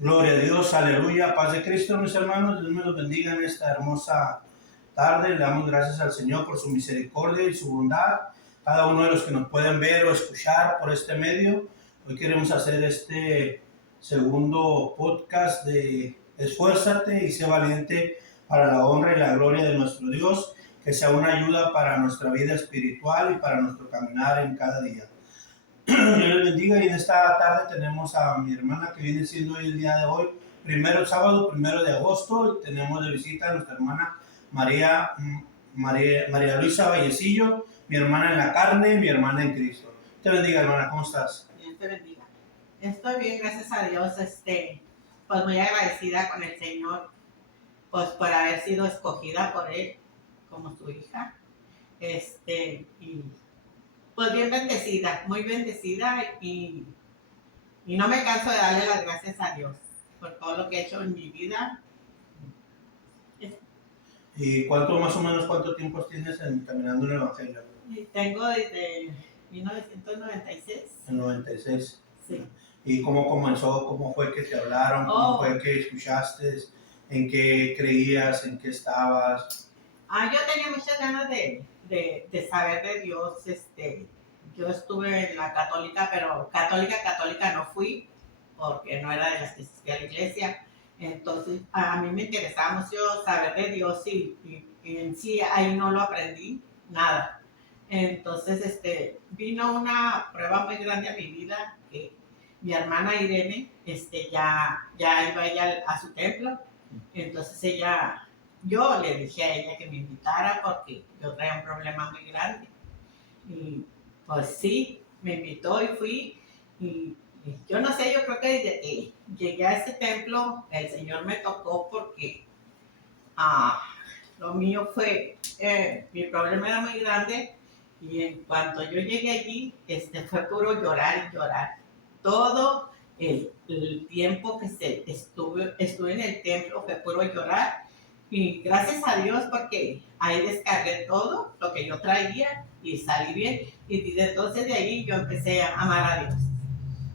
Gloria a Dios, aleluya, paz de Cristo, mis hermanos. Dios me los bendiga en esta hermosa tarde. Le damos gracias al Señor por su misericordia y su bondad. Cada uno de los que nos pueden ver o escuchar por este medio, hoy queremos hacer este segundo podcast de Esfuérzate y sé valiente para la honra y la gloria de nuestro Dios, que sea una ayuda para nuestra vida espiritual y para nuestro caminar en cada día. Dios les bendiga, y en esta tarde tenemos a mi hermana que viene siendo hoy el día de hoy, sábado 1 de agosto, y tenemos de visita a nuestra hermana María Luisa Vallecillo, mi hermana en la carne, mi hermana en Cristo. Te bendiga, hermana, ¿cómo estás? Dios te bendiga. Estoy bien, gracias a Dios, pues muy agradecida con el Señor, pues por haber sido escogida por Él como su hija, y pues bien bendecida, muy bendecida, y no me canso de darle las gracias a Dios por todo lo que he hecho en mi vida. ¿Y más o menos cuánto tiempo tienes caminando en el Evangelio? Tengo desde 1996. En 96. Sí. ¿Y cómo comenzó? ¿Cómo fue que te hablaron? ¿Cómo fue que escuchaste? ¿En qué creías? ¿En qué estabas? Yo tenía muchas ganas de saber de Dios. Yo estuve en la católica, pero católica no fui, porque no era de las que asistía a la iglesia. Entonces, a mí me interesaba mucho saber de Dios, y en sí ahí no lo aprendí nada. Entonces, vino una prueba muy grande a mi vida, que mi hermana Irene, ya iba ella a su templo. Entonces yo le dije a ella que me invitara porque yo traía un problema muy grande. Y pues sí, me invitó y fui. Y yo no sé, yo creo que desde que llegué a ese templo, el Señor me tocó porque lo mío fue, mi problema era muy grande. Y en cuanto yo llegué allí, fue puro llorar y llorar. Todo el tiempo que estuve en el templo fue puro llorar. Y gracias a Dios, porque ahí descargué todo lo que yo traía y salí bien. Y desde entonces de ahí yo empecé a amar a Dios.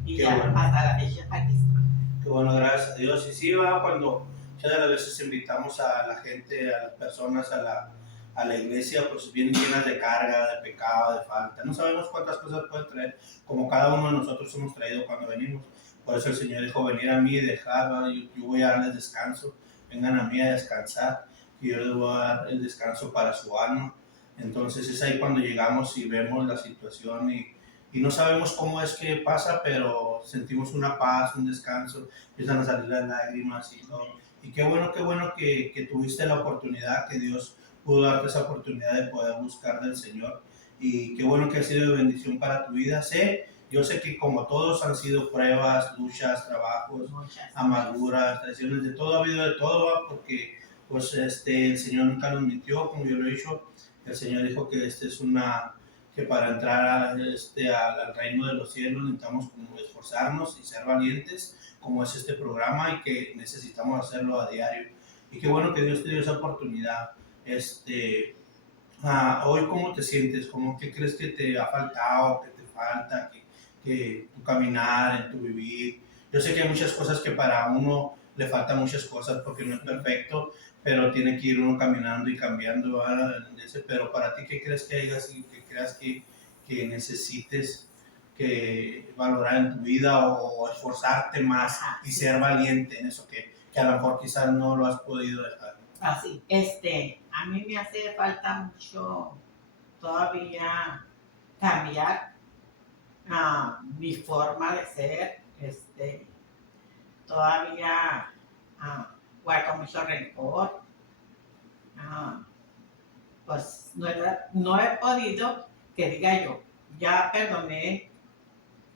Y Qué ya bueno. hasta la fecha aquí estoy. Qué bueno, gracias a Dios. Y sí, cuando muchas de las veces invitamos a la gente, a las personas a la iglesia, pues vienen llenas de carga, de pecado, de falta. No sabemos cuántas cosas pueden traer, como cada uno de nosotros hemos traído cuando venimos. Por eso el Señor dijo: venir a mí y dejad, yo voy a darles descanso. Vengan a mí a descansar, y yo les voy a dar el descanso para su alma. Entonces es ahí cuando llegamos y vemos la situación, y no sabemos cómo es que pasa, pero sentimos una paz, un descanso, empiezan a salir las lágrimas y todo. Y qué bueno que tuviste la oportunidad, que Dios pudo darte esa oportunidad de poder buscar del Señor. Y qué bueno que ha sido de bendición para tu vida. Yo sé que como todos han sido pruebas, luchas, trabajos, amarguras, traiciones, de todo ha habido, de todo, porque pues el Señor nunca nos mintió, como yo lo he dicho. El Señor dijo que que para entrar al reino de los cielos necesitamos como esforzarnos y ser valientes, como es este programa, y que necesitamos hacerlo a diario. Y qué bueno que Dios te dio esa oportunidad. Hoy, ¿cómo te sientes? ¿Qué crees que te ha faltado, que te falta, que tu caminar, en tu vivir? Yo sé que hay muchas cosas que para uno le faltan muchas cosas porque no es perfecto, pero tiene que ir uno caminando y cambiando, ¿verdad? Pero para ti, ¿qué crees que hayas y que creas que necesites que valorar en tu vida, o esforzarte más y ser valiente en eso que a lo mejor quizás no lo has podido dejar? Así, a mí me hace falta mucho todavía cambiar mi forma de ser. Todavía guardo mucho rencor. Pues no he podido, que diga yo, ya perdoné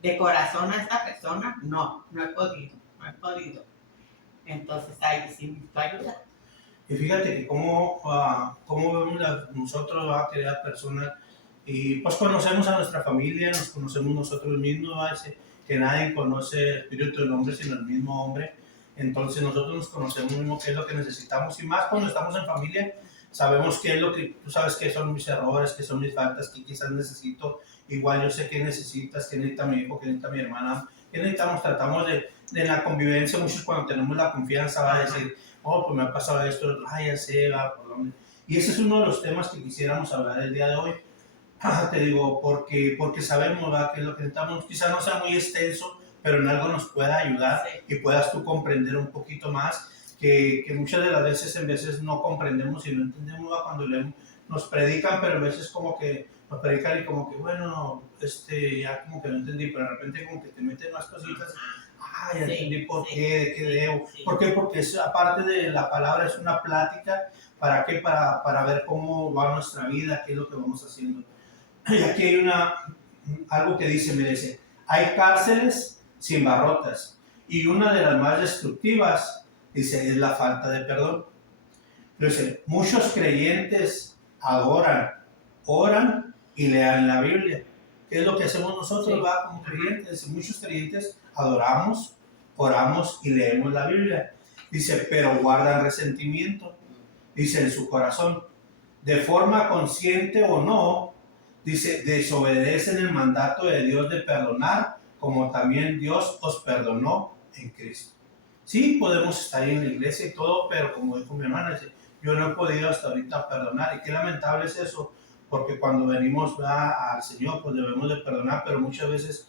de corazón a esta persona. No he podido. Entonces ahí sí necesito ayuda. Y fíjate que cómo vemos nosotros, queridas personas, y pues conocemos a nuestra familia, nos conocemos nosotros mismos, que nadie conoce el espíritu del hombre sino el mismo hombre. Entonces nosotros nos conocemos mismo qué es lo que necesitamos, y más cuando estamos en familia, sabemos qué es lo que, tú sabes qué son mis errores, qué son mis faltas, que quizás necesito. Igual yo sé qué necesitas, qué necesita mi hijo, qué necesita mi hermana, qué necesitamos. Tratamos en la convivencia, muchos cuando tenemos la confianza va a decir, oh, pues me ha pasado esto, ya sé, va, por dónde. Y ese es uno de los temas que quisiéramos hablar el día de hoy. Te digo, porque sabemos, ¿verdad?, que lo que necesitamos quizás no sea muy extenso, pero en algo nos pueda ayudar y puedas tú comprender un poquito más, que muchas de las veces en veces no comprendemos y no entendemos, ¿verdad?, cuando leemos, nos predican, pero a veces como que nos predican y como que, bueno, ya como que no entendí, pero de repente como que te meten más cositas. Ya entendí por qué, de qué debo. ¿Por qué? Porque es, aparte de la palabra, es una plática. ¿Para qué? Para ver cómo va nuestra vida, qué es lo que vamos haciendo. Y aquí hay algo que dice, me dice, hay cárceles sin barrotas y una de las más destructivas, dice, es la falta de perdón. Dice, muchos creyentes adoran, oran y lean la Biblia. ¿Qué es lo que hacemos nosotros, va, como creyentes? Dice, muchos creyentes adoramos, oramos y leemos la Biblia. Dice, pero guardan resentimiento, dice, en su corazón, de forma consciente o no. Dice, desobedecen el mandato de Dios de perdonar, como también Dios os perdonó en Cristo. Sí, podemos estar en la iglesia y todo, pero como dijo mi hermana, dice, yo no he podido hasta ahorita perdonar. Y qué lamentable es eso, porque cuando venimos al Señor, pues debemos de perdonar, pero muchas veces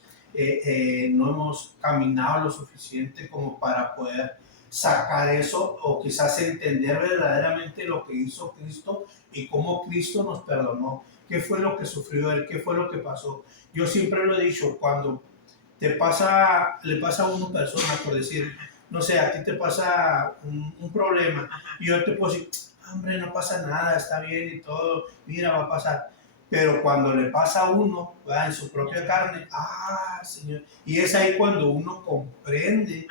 no hemos caminado lo suficiente como para poder sacar eso, o quizás entender verdaderamente lo que hizo Cristo y cómo Cristo nos perdonó. ¿Qué fue lo que sufrió Él? ¿Qué fue lo que pasó? Yo siempre lo he dicho, cuando le pasa a una persona, por decir, no sé, a ti te pasa un problema, y yo te puedo decir, hombre, no pasa nada, está bien y todo, mira, va a pasar. Pero cuando le pasa a uno, ¿verdad?, en su propia carne, Señor, y es ahí cuando uno comprende,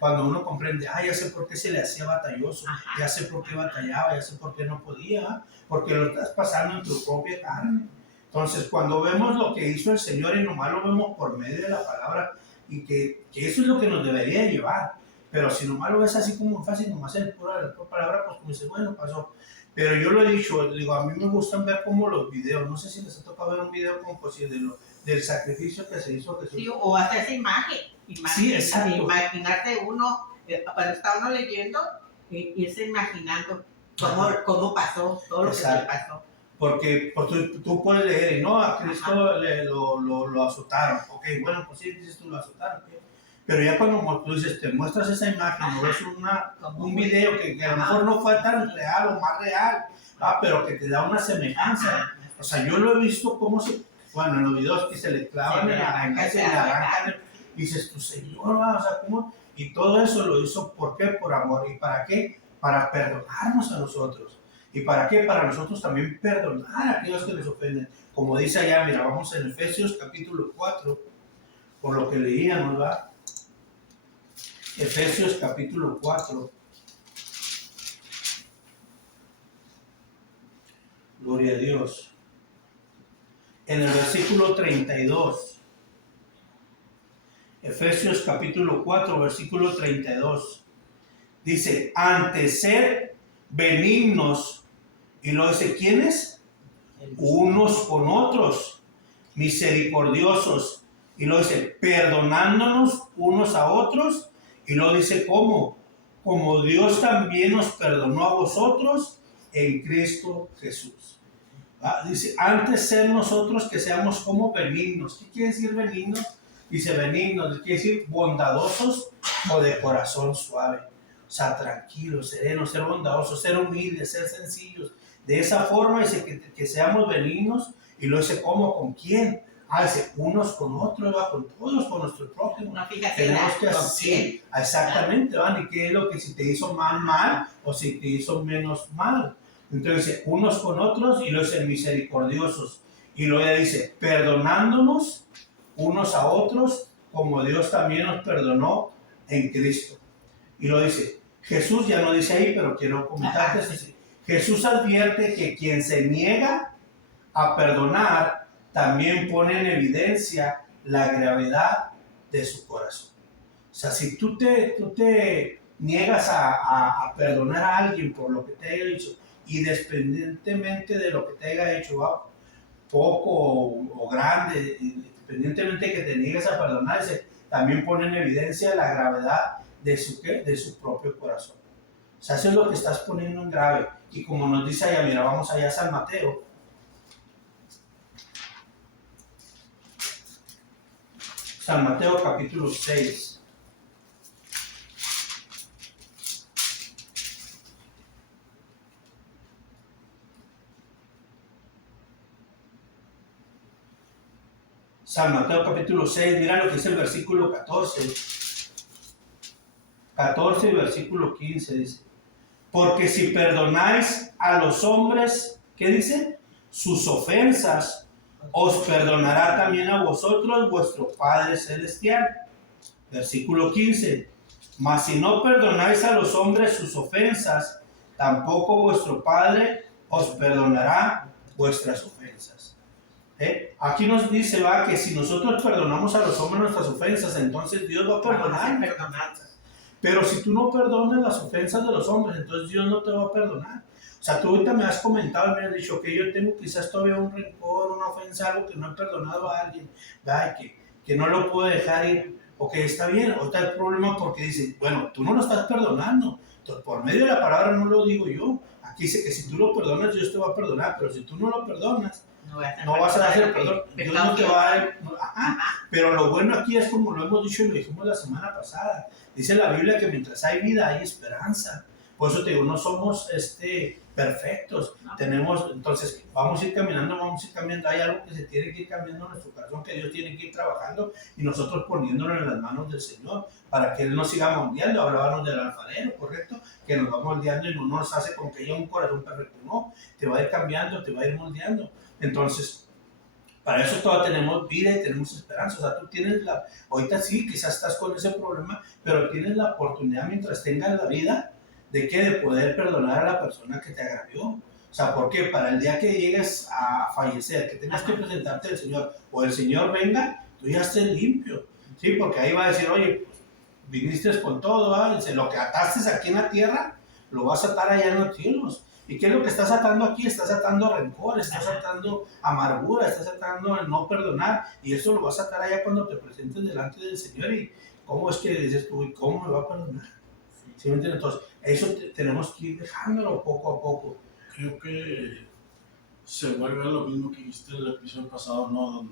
ya sé por qué se le hacía batalloso, ya sé por qué batallaba, ya sé por qué no podía, porque lo estás pasando en tu propia carne. Entonces, cuando vemos lo que hizo el Señor y nomás lo vemos por medio de la palabra, y que eso es lo que nos debería llevar, pero si nomás lo ves así como fácil, nomás en pura palabra, pues como dice, bueno, pasó. Pero yo lo he dicho, digo, a mí me gustan ver como los videos, no sé si les ha tocado ver un video como pues, del sacrificio que se hizo Jesús. Sí, o hacerse imagen. Sí, exacto. Imaginarse uno, cuando está uno leyendo, irse imaginando cómo pasó, todo lo que le pasó. Porque tú puedes leer y no, a Cristo lo azotaron. Ok, bueno, pues sí, dices tú, lo azotaron. ¿Okay? Pero ya cuando tú dices, te muestras esa imagen, o ves un video que a lo mejor no fue tan real o más real, pero que te da una semejanza. O sea, yo lo he visto como en los videos que se le clavan en la arrancan, y dices, tu Señor, o sea, ¿cómo? Y todo eso lo hizo, ¿por qué? Por amor. ¿Y para qué? Para perdonarnos a nosotros. ¿Y para qué? Para nosotros también perdonar a aquellos que nos ofenden. Como dice allá, mira, vamos en Efesios capítulo 4, por lo que leíamos, ¿verdad? Efesios capítulo 4. Gloria a Dios. En el versículo 32. Efesios capítulo 4, versículo 32. Dice, antes sed benignos. Y lo dice, ¿quiénes? Unos con otros, misericordiosos. Y lo dice, perdonándonos unos a otros. Y lo dice, ¿cómo? Como Dios también nos perdonó a vosotros en Cristo Jesús. Dice, antes ser nosotros que seamos como benignos. ¿Qué quiere decir benignos? Dice benignos, quiere decir bondadosos o de corazón suave. O sea, tranquilos, serenos, ser bondadosos, ser humildes, ser sencillos. De esa forma dice que seamos benignos. Y lo dice, ¿cómo? ¿Con quién? Dice, unos con otros, con todos, con nuestro prójimo. No, fíjate, tenemos que así, exactamente, ¿van? ¿Y qué es lo que si te hizo mal, o si te hizo menos mal? Entonces dice, unos con otros, y lo dice, misericordiosos. Y luego dice, perdonándonos unos a otros, como Dios también nos perdonó en Cristo. Y lo dice, Jesús ya no dice ahí, pero quiero comentarte, dice, Jesús advierte que quien se niega a perdonar también pone en evidencia la gravedad de su corazón. O sea, si tú te niegas a perdonar a alguien por lo que te haya hecho, independientemente de lo que te haya hecho, poco o grande, independientemente de que te niegues a perdonar, también pone en evidencia la gravedad de su, ¿qué? De su propio corazón. O sea, eso es lo que estás poniendo en grave. Y como nos dice allá, mira, vamos allá a San Mateo. San Mateo capítulo 6. San Mateo capítulo 6, mira lo que dice el versículo 14. 14 y versículo 15 dice: porque si perdonáis a los hombres, ¿qué dice? Sus ofensas, os perdonará también a vosotros vuestro Padre Celestial. Versículo 15. Mas si no perdonáis a los hombres sus ofensas, tampoco vuestro Padre os perdonará vuestras ofensas. Aquí nos dice, va, que si nosotros perdonamos a los hombres nuestras ofensas, entonces Dios va a perdonar. Pero si tú no perdonas las ofensas de los hombres, entonces Dios no te va a perdonar. O sea, tú ahorita me has comentado, me has dicho que yo tengo quizás todavía un rencor, una ofensa, algo que no he perdonado a alguien, ¿verdad? Que no lo puedo dejar ir. Ok, está bien, ahorita el problema porque dice, bueno, tú no lo estás perdonando. Entonces, por medio de la palabra no lo digo yo. Aquí dice que si tú lo perdonas, Dios te va a perdonar, pero si tú no lo perdonas, no vas a dar el perdón. Dios no te va a dar. Pero lo bueno aquí es como lo hemos dicho y lo dijimos la semana pasada. Dice la Biblia que mientras hay vida hay esperanza. Por eso te digo, no somos perfectos. Tenemos, entonces, vamos a ir cambiando. Hay algo que se tiene que ir cambiando en nuestro corazón, que Dios tiene que ir trabajando y nosotros poniéndolo en las manos del Señor para que Él nos siga moldeando. Hablábamos del alfarero, ¿correcto? Que nos va moldeando y no nos hace con que haya un corazón perfecto. No, te va a ir cambiando, te va a ir moldeando. Entonces, para eso todavía tenemos vida y tenemos esperanza. O sea, tú tienes ahorita sí, quizás estás con ese problema, pero tienes la oportunidad mientras tengas la vida de poder perdonar a la persona que te agravió. O sea, porque para el día que llegues a fallecer, que tengas que presentarte al Señor o el Señor venga, tú ya estés limpio. Sí, porque ahí va a decir, oye, pues, viniste con todo, ¿va? Dice, lo que ataste aquí en la tierra, lo vas a atar allá en los cielos. ¿Y qué es lo que estás atando aquí? Estás atando rencor, estás atando amargura, estás atando el no perdonar. Y eso lo vas a atar allá cuando te presentes delante del Señor. ¿Y cómo es que dices tú, ¿y cómo me va a perdonar? ¿Sí me entiendes? Entonces, eso tenemos que ir dejándolo poco a poco. Creo que se vuelve a lo mismo que dijiste en el episodio pasado, ¿no?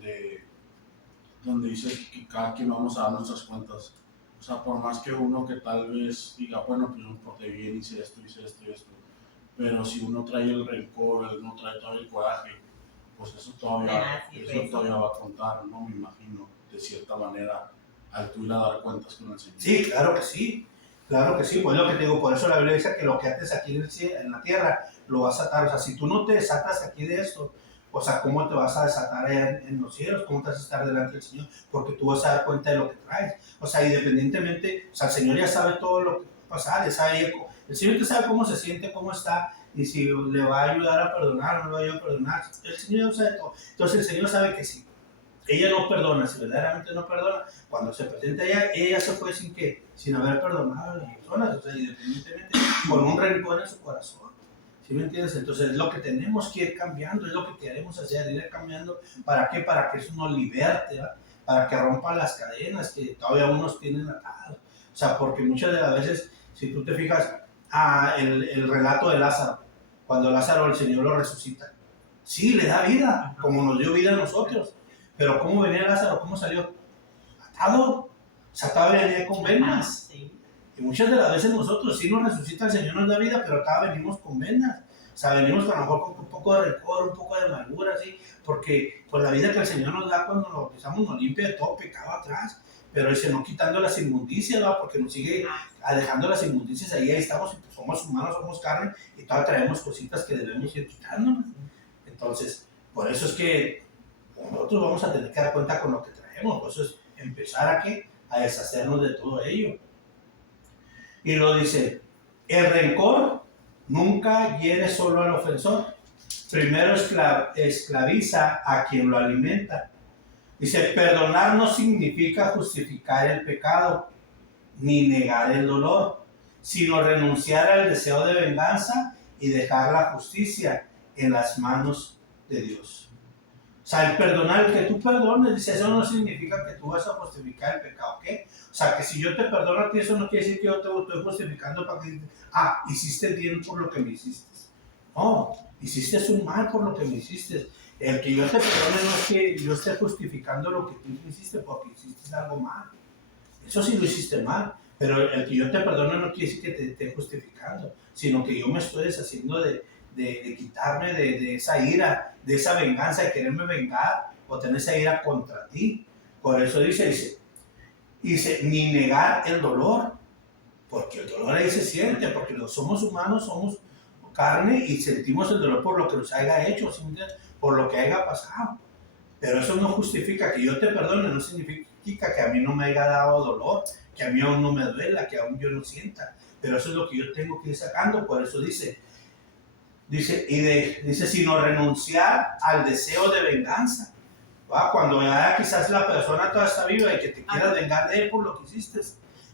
Donde dices que cada quien vamos a dar nuestras cuentas. O sea, por más que uno que tal vez diga, bueno, pues yo me porté bien, hice esto y esto. Pero si uno trae el rencor, uno trae todo el coraje, pues eso todavía va a contar, ¿no? Me imagino, de cierta manera, al tú ir a dar cuentas con el Señor. Sí, claro que sí. Claro que sí, pues lo que te digo, por eso la Biblia dice que lo que ates aquí en la tierra, lo vas a atar. O sea, si tú no te desatas aquí de esto, o sea, ¿cómo te vas a desatar en los cielos? ¿Cómo te vas a estar delante del Señor? Porque tú vas a dar cuenta de lo que traes. O sea, independientemente, o sea, el Señor ya sabe todo lo que va a pasar, ya sabe, el Señor ya sabe cómo se siente, cómo está, y si le va a ayudar a perdonar o no le va a ayudar a perdonar. El Señor ya sabe todo. Entonces el Señor sabe que sí. Ella no perdona, si verdaderamente no perdona, cuando se presenta ella se fue sin haber perdonado a las personas, o sea, independientemente, con un rencor en su corazón. ¿Sí me entiendes? Entonces es lo que tenemos que ir cambiando, es lo que queremos hacer, ir cambiando. ¿Para qué? Para que eso nos liberte, ¿verdad? Para que rompa las cadenas que todavía unos tienen atados. O sea, porque muchas de las veces, si tú te fijas, el relato de Lázaro, cuando Lázaro el Señor lo resucita, sí, le da vida, como nos dio vida a nosotros. Pero ¿cómo venía Lázaro? ¿Cómo salió? Atado. O sea, todavía venía con vendas. Sí. Y muchas de las veces nosotros sí nos resucita el Señor, nos da vida, pero acá venimos con vendas. O sea, venimos a lo mejor con un poco de rencor, un poco de amargura, ¿sí? Porque pues, la vida que el Señor nos da cuando nos bautizamos nos limpia de todo pecado atrás. Pero dice, no quitando las inmundicias, ¿no? Porque nos sigue alejando las inmundicias. Ahí estamos, y pues, somos humanos, somos carne, y todavía traemos cositas que debemos ir quitando. Entonces, por eso es que nosotros vamos a tener que dar cuenta con lo que traemos. Por eso es empezar a deshacernos de todo ello. Y lo dice, el rencor nunca hiere solo al ofensor. Primero esclaviza a quien lo alimenta. Dice, perdonar no significa justificar el pecado, ni negar el dolor, sino renunciar al deseo de venganza y dejar la justicia en las manos de Dios. O sea, el perdonar, el que tú perdones, dice, eso no significa que tú vas a justificar el pecado, ¿qué? O sea, que si yo te perdono a ti, eso no quiere decir que yo te estoy justificando para que, hiciste bien por lo que me hiciste. No, hiciste un mal por lo que me hiciste. El que yo te perdone no es que yo esté justificando lo que tú hiciste porque hiciste algo mal. Eso sí lo hiciste mal. Pero el que yo te perdone no quiere decir que te esté justificando, sino que yo me estoy deshaciendo de quitarme de esa ira, de esa venganza, de quererme vengar o tener esa ira contra ti. Por eso dice, ni negar el dolor, porque el dolor ahí se siente, porque los somos humanos, somos carne y sentimos el dolor por lo que nos haya hecho, por lo que haya pasado. Pero eso no justifica que yo te perdone, no significa que a mí no me haya dado dolor, que a mí aún no me duela, que aún yo no sienta. Pero eso es lo que yo tengo que ir sacando. Por eso dice, sino renunciar al deseo de venganza. ¿Va? Cuando ya quizás la persona toda está viva y que te quiera vengar de él por lo que hiciste.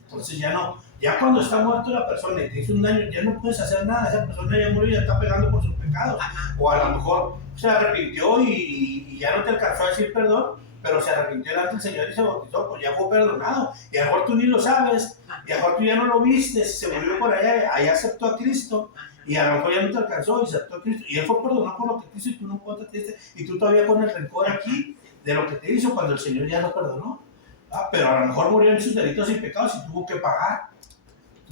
Entonces ya no, ya cuando está muerto la persona y te hizo un daño, ya no puedes hacer nada. Esa persona ya murió y ya está pegando por sus pecados. O a lo mejor se arrepintió y ya no te alcanzó a decir perdón, pero se arrepintió delante del Señor y se bautizó, pues ya fue perdonado. Y a lo mejor tú ni lo sabes, y a lo mejor tú ya no lo viste, se murió por allá aceptó a Cristo. Y a lo mejor ya no te alcanzó y aceptó a Cristo. Y él fue perdonado por lo que te hizo y tú no contaste. Y tú todavía con el rencor aquí de lo que te hizo cuando el Señor ya lo perdonó. Pero a lo mejor murió en sus delitos y pecados y tuvo que pagar.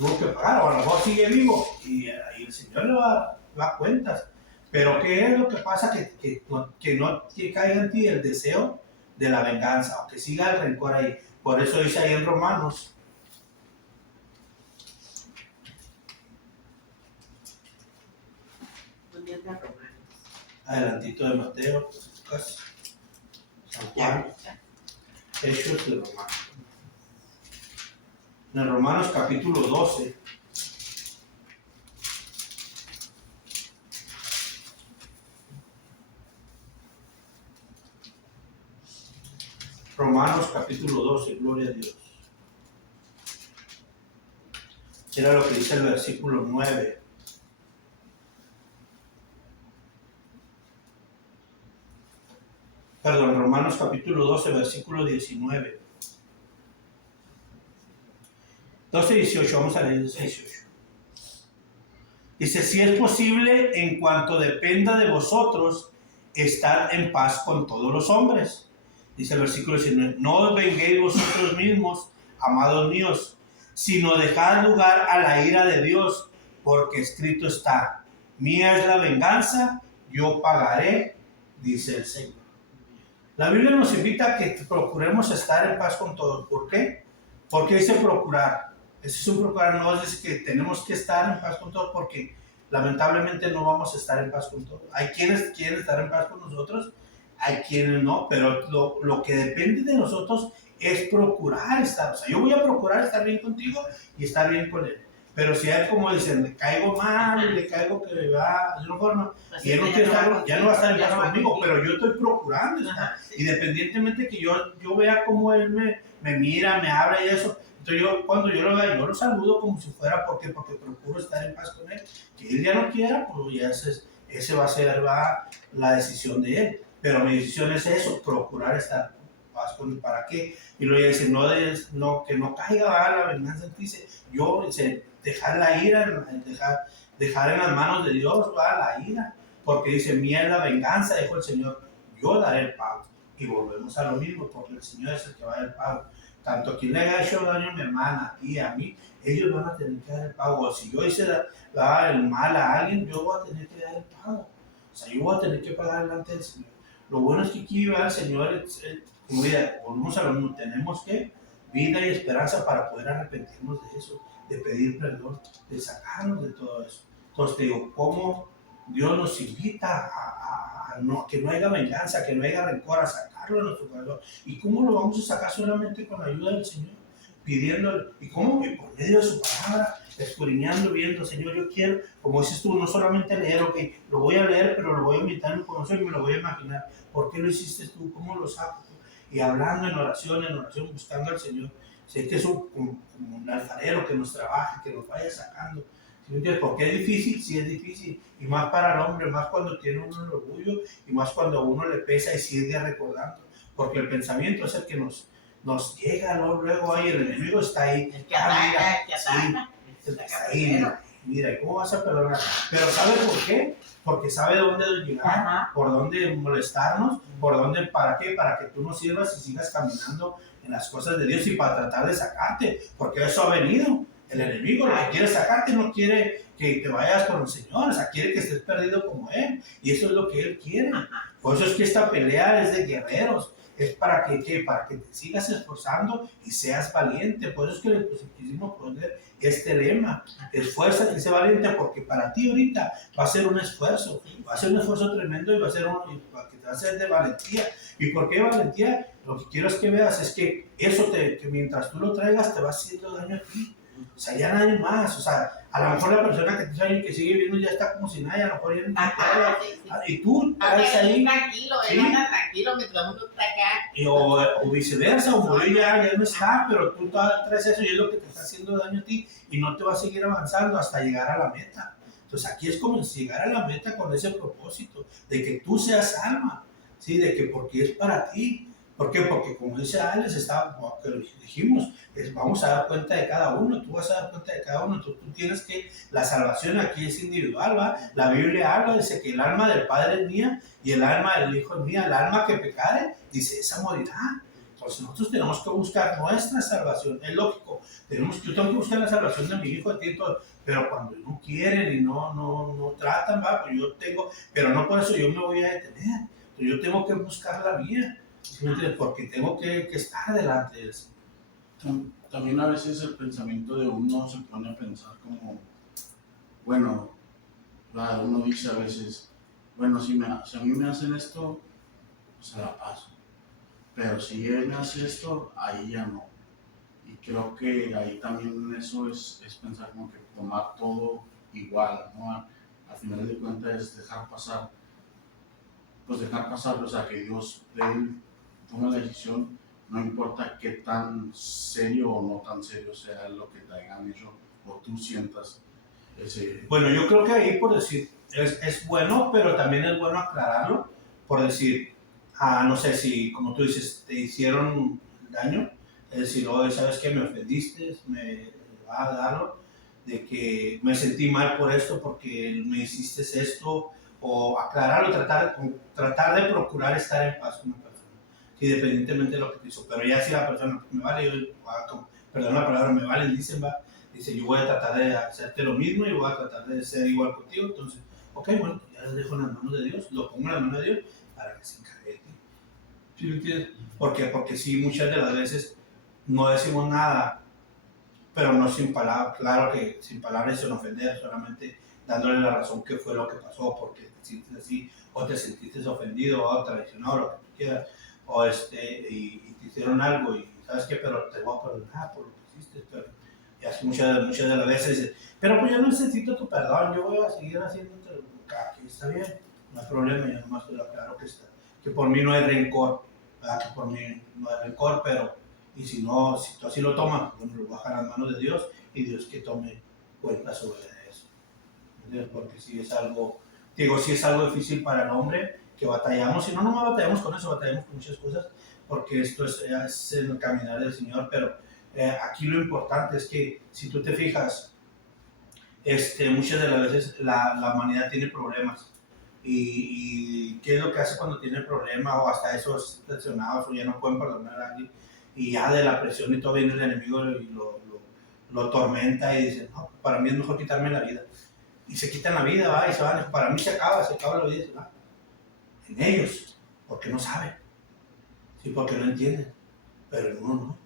O a lo mejor sigue vivo y el Señor le va a dar cuentas. Pero ¿qué es lo que pasa? Que no caiga en ti el deseo de la venganza, o que siga el rencor ahí. Por eso dice ahí en Romanos. Adelantito de Mateo, Lucas, San Juan, Hechos de Romanos. En Romanos capítulo 12. Romanos capítulo 12, gloria a Dios. Era lo que dice el versículo 9. Perdón, Romanos capítulo 12, versículo 19. 12, 18, vamos a leer el 18. Dice, si es posible, en cuanto dependa de vosotros, estad en paz con todos los hombres. Dice el versículo 19, no os venguéis vosotros mismos, amados míos, sino dejad lugar a la ira de Dios, porque escrito está, mía es la venganza, yo pagaré, dice el Señor. La Biblia nos invita a que procuremos estar en paz con todos. ¿Por qué? Porque dice procurar. Ese es un procurar, no es decir que tenemos que estar en paz con todos, porque lamentablemente no vamos a estar en paz con todos. Hay quienes quieren estar en paz con nosotros, hay quienes no, pero lo que depende de nosotros es procurar estar. O sea, yo voy a procurar estar bien contigo y estar bien con él. Pero si hay como dicen, le caigo mal, le caigo que me va de una forma, pues y él no quiere estar, ya no va a estar en paz conmigo, pero yo estoy procurando estar. Independientemente que yo vea cómo él me mira, me habla y eso. Entonces cuando yo lo vea, yo lo saludo como si fuera, porque procuro estar en paz con él. Que él ya no quiera, pues ya ese va a ser la decisión de él. Pero mi decisión es eso, procurar estar en paz con él. ¿Para qué? Y luego dice, que no caiga la venganza en ti. Yo, dejar la ira, dejar en las manos de Dios la ira. Porque dice, mía es la venganza, dijo el Señor, yo daré el pago. Y volvemos a lo mismo, porque el Señor es el que va a dar el pago. Tanto quien le haya hecho daño a mi hermana, a ti, a mí, ellos van a tener que dar el pago. O si yo hice el mal a alguien, yo voy a tener que dar el pago. O sea, yo voy a tener que pagar delante del Señor. Lo bueno es que aquí va el Señor, como ya volvemos a lo mismo, tenemos que vida y esperanza para poder arrepentirnos de eso, de pedir perdón, de sacarnos de todo eso. Entonces te digo, ¿cómo Dios nos invita a que no haya venganza, que no haya rencor, a sacarlo de nuestro corazón? ¿Y cómo lo vamos a sacar? Solamente con la ayuda del Señor, pidiéndole. ¿Y cómo? Y por medio de su palabra, escudriñando, viendo, Señor, yo quiero, como dices tú, no solamente leer, ok, lo voy a leer, pero lo voy a invitar en mi corazón y me lo voy a imaginar. ¿Por qué lo hiciste tú? ¿Cómo lo saco? Y hablando en oración, buscando al Señor. Sé que es como un alfarero que nos trabaje, que nos vaya sacando. ¿Sí me entiendes? Porque es difícil, sí es difícil. Y más para el hombre, más cuando tiene uno el orgullo y más cuando a uno le pesa y sigue recordando. Porque el pensamiento es el que nos llega, ¿no? Luego ahí el enemigo está ahí. El que ataca, el que Sí, ataca. está ahí. Mira, ¿cómo vas a perdonar? Pero ¿sabe por qué? Porque sabe dónde llegar, Ajá. por dónde molestarnos, por dónde, ¿para qué? Para que tú no sirvas y sigas caminando en las cosas de Dios y para tratar de sacarte, porque eso ha venido. El enemigo lo que quiere sacarte no quiere que te vayas con el Señor, o sea, quiere que estés perdido como Él, y eso es lo que Él quiere. Por eso es que esta pelea es de guerreros, es para que, ¿qué? Para que te sigas esforzando y seas valiente. Por eso es que le quisimos poner este lema: esfuérzate y sé valiente, porque para ti ahorita va a ser un esfuerzo, va a ser un esfuerzo tremendo y va a ser que te va a ser de valentía. ¿Y por qué valentía? Lo que quiero es que veas es que eso que mientras tú lo traigas te va haciendo daño a ti. O sea, ya nadie más. O sea, a lo mejor la persona que tú sabes que sigue viviendo ya está como si nada, y a lo mejor ya no te acuerdas. Y tú traes ahí. Tranquilo, Sí. él anda tranquilo mientras uno está acá. O viceversa, o murió ya no está, pero tú traes eso y es lo que te está haciendo daño a ti y no te va a seguir avanzando hasta llegar a la meta. Entonces aquí es como llegar a la meta con ese propósito de que tú seas alma, ¿sí? De que porque es para ti. ¿Por qué? Porque como dice Alex, que lo dijimos, vamos a dar cuenta de cada uno, tú vas a dar cuenta de cada uno, tú tienes que, la salvación aquí es individual, ¿va? La Biblia habla, dice que el alma del Padre es mía y el alma del Hijo es mía, el alma que pecare, dice, esa morirá. Entonces nosotros tenemos que buscar nuestra salvación, es lógico, yo tengo que buscar la salvación de mi hijo, de ti, todo, pero cuando no quieren y no tratan, ¿va? Pues yo tengo, pero no por eso yo me voy a detener, yo tengo que buscar la mía. Porque tengo que estar delante de eso. También a veces el pensamiento de uno se pone a pensar como, bueno, uno dice a veces, bueno, si a mí me hacen esto, se la paso, pero si él me hace esto, ahí ya no. Y creo que ahí también eso es pensar como que tomar todo igual, ¿no? Al final de cuentas es dejar pasar, o sea, que Dios de él toma la decisión, no importa qué tan serio o no tan serio sea lo que te hayan hecho o tú sientas ese... Bueno, yo creo que ahí, por decir, es bueno, pero también es bueno aclararlo, por decir, no sé si, como tú dices, te hicieron daño, es decir, oye, ¿sabes qué? Me ofendiste, me va a darlo, de que me sentí mal por esto, porque me hiciste esto, o aclararlo, tratar de procurar estar en paz con una persona, independientemente de lo que te hizo. Pero ya si la persona me vale, perdón la palabra, me vale, dicen, va, dice, yo voy a tratar de hacerte lo mismo y voy a tratar de ser igual contigo. Entonces, ok, bueno, ya lo dejo en las manos de Dios, lo pongo en las manos de Dios para que se encargue de ti. ¿Sí me entiendes? ¿Por qué? Porque sí, muchas de las veces no decimos nada, pero no sin palabras, claro que sin palabras sin ofender, solamente dándole la razón que fue lo que pasó, porque te sientes así, o te sentiste ofendido, o traicionado, lo que tú quieras, o y te hicieron algo, y sabes qué, pero te voy a perdonar por lo que hiciste, pero y así muchas de las veces dices, pero pues yo no necesito tu perdón, yo voy a seguir haciéndote lo que está bien, no hay problema, yo nomás te lo aclaro que por mí no hay rencor, ¿verdad? Que por mí no hay rencor, pero y si no, si tú así lo tomas, bueno, lo baja a las manos de Dios y Dios que tome cuenta sobre eso. ¿Entiendes? Porque si es algo, si es algo difícil para el hombre, que batallamos, y no nomás batallamos con eso, batallamos con muchas cosas, porque esto es el caminar del Señor, pero aquí lo importante es que si tú te fijas, muchas de las veces la humanidad tiene problemas. Y qué es lo que hace cuando tiene problemas o hasta esos tensionados o ya no pueden perdonar a alguien y ya de la presión y todo viene el enemigo y lo tormenta y dice, no, para mí es mejor quitarme la vida. Y se quitan la vida, va, y se van, para mí se acaba la vida y se va. En ellos, porque no saben, sí, porque no entienden, pero en uno no.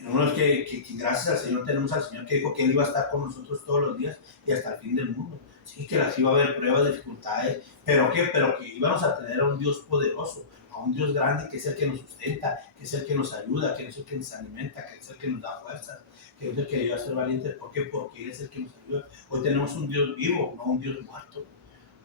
En uno es que gracias al Señor tenemos al Señor que dijo que Él iba a estar con nosotros todos los días y hasta el fin del mundo. Sí, que las iba a haber pruebas, dificultades, pero que íbamos a tener a un Dios poderoso, a un Dios grande que es el que nos sustenta, que es el que nos ayuda, que es el que nos alimenta, que es el que nos da fuerzas, que es el que ayuda a ser valientes. ¿Por qué? Porque Él es el que nos ayuda. Hoy tenemos un Dios vivo, no un Dios muerto.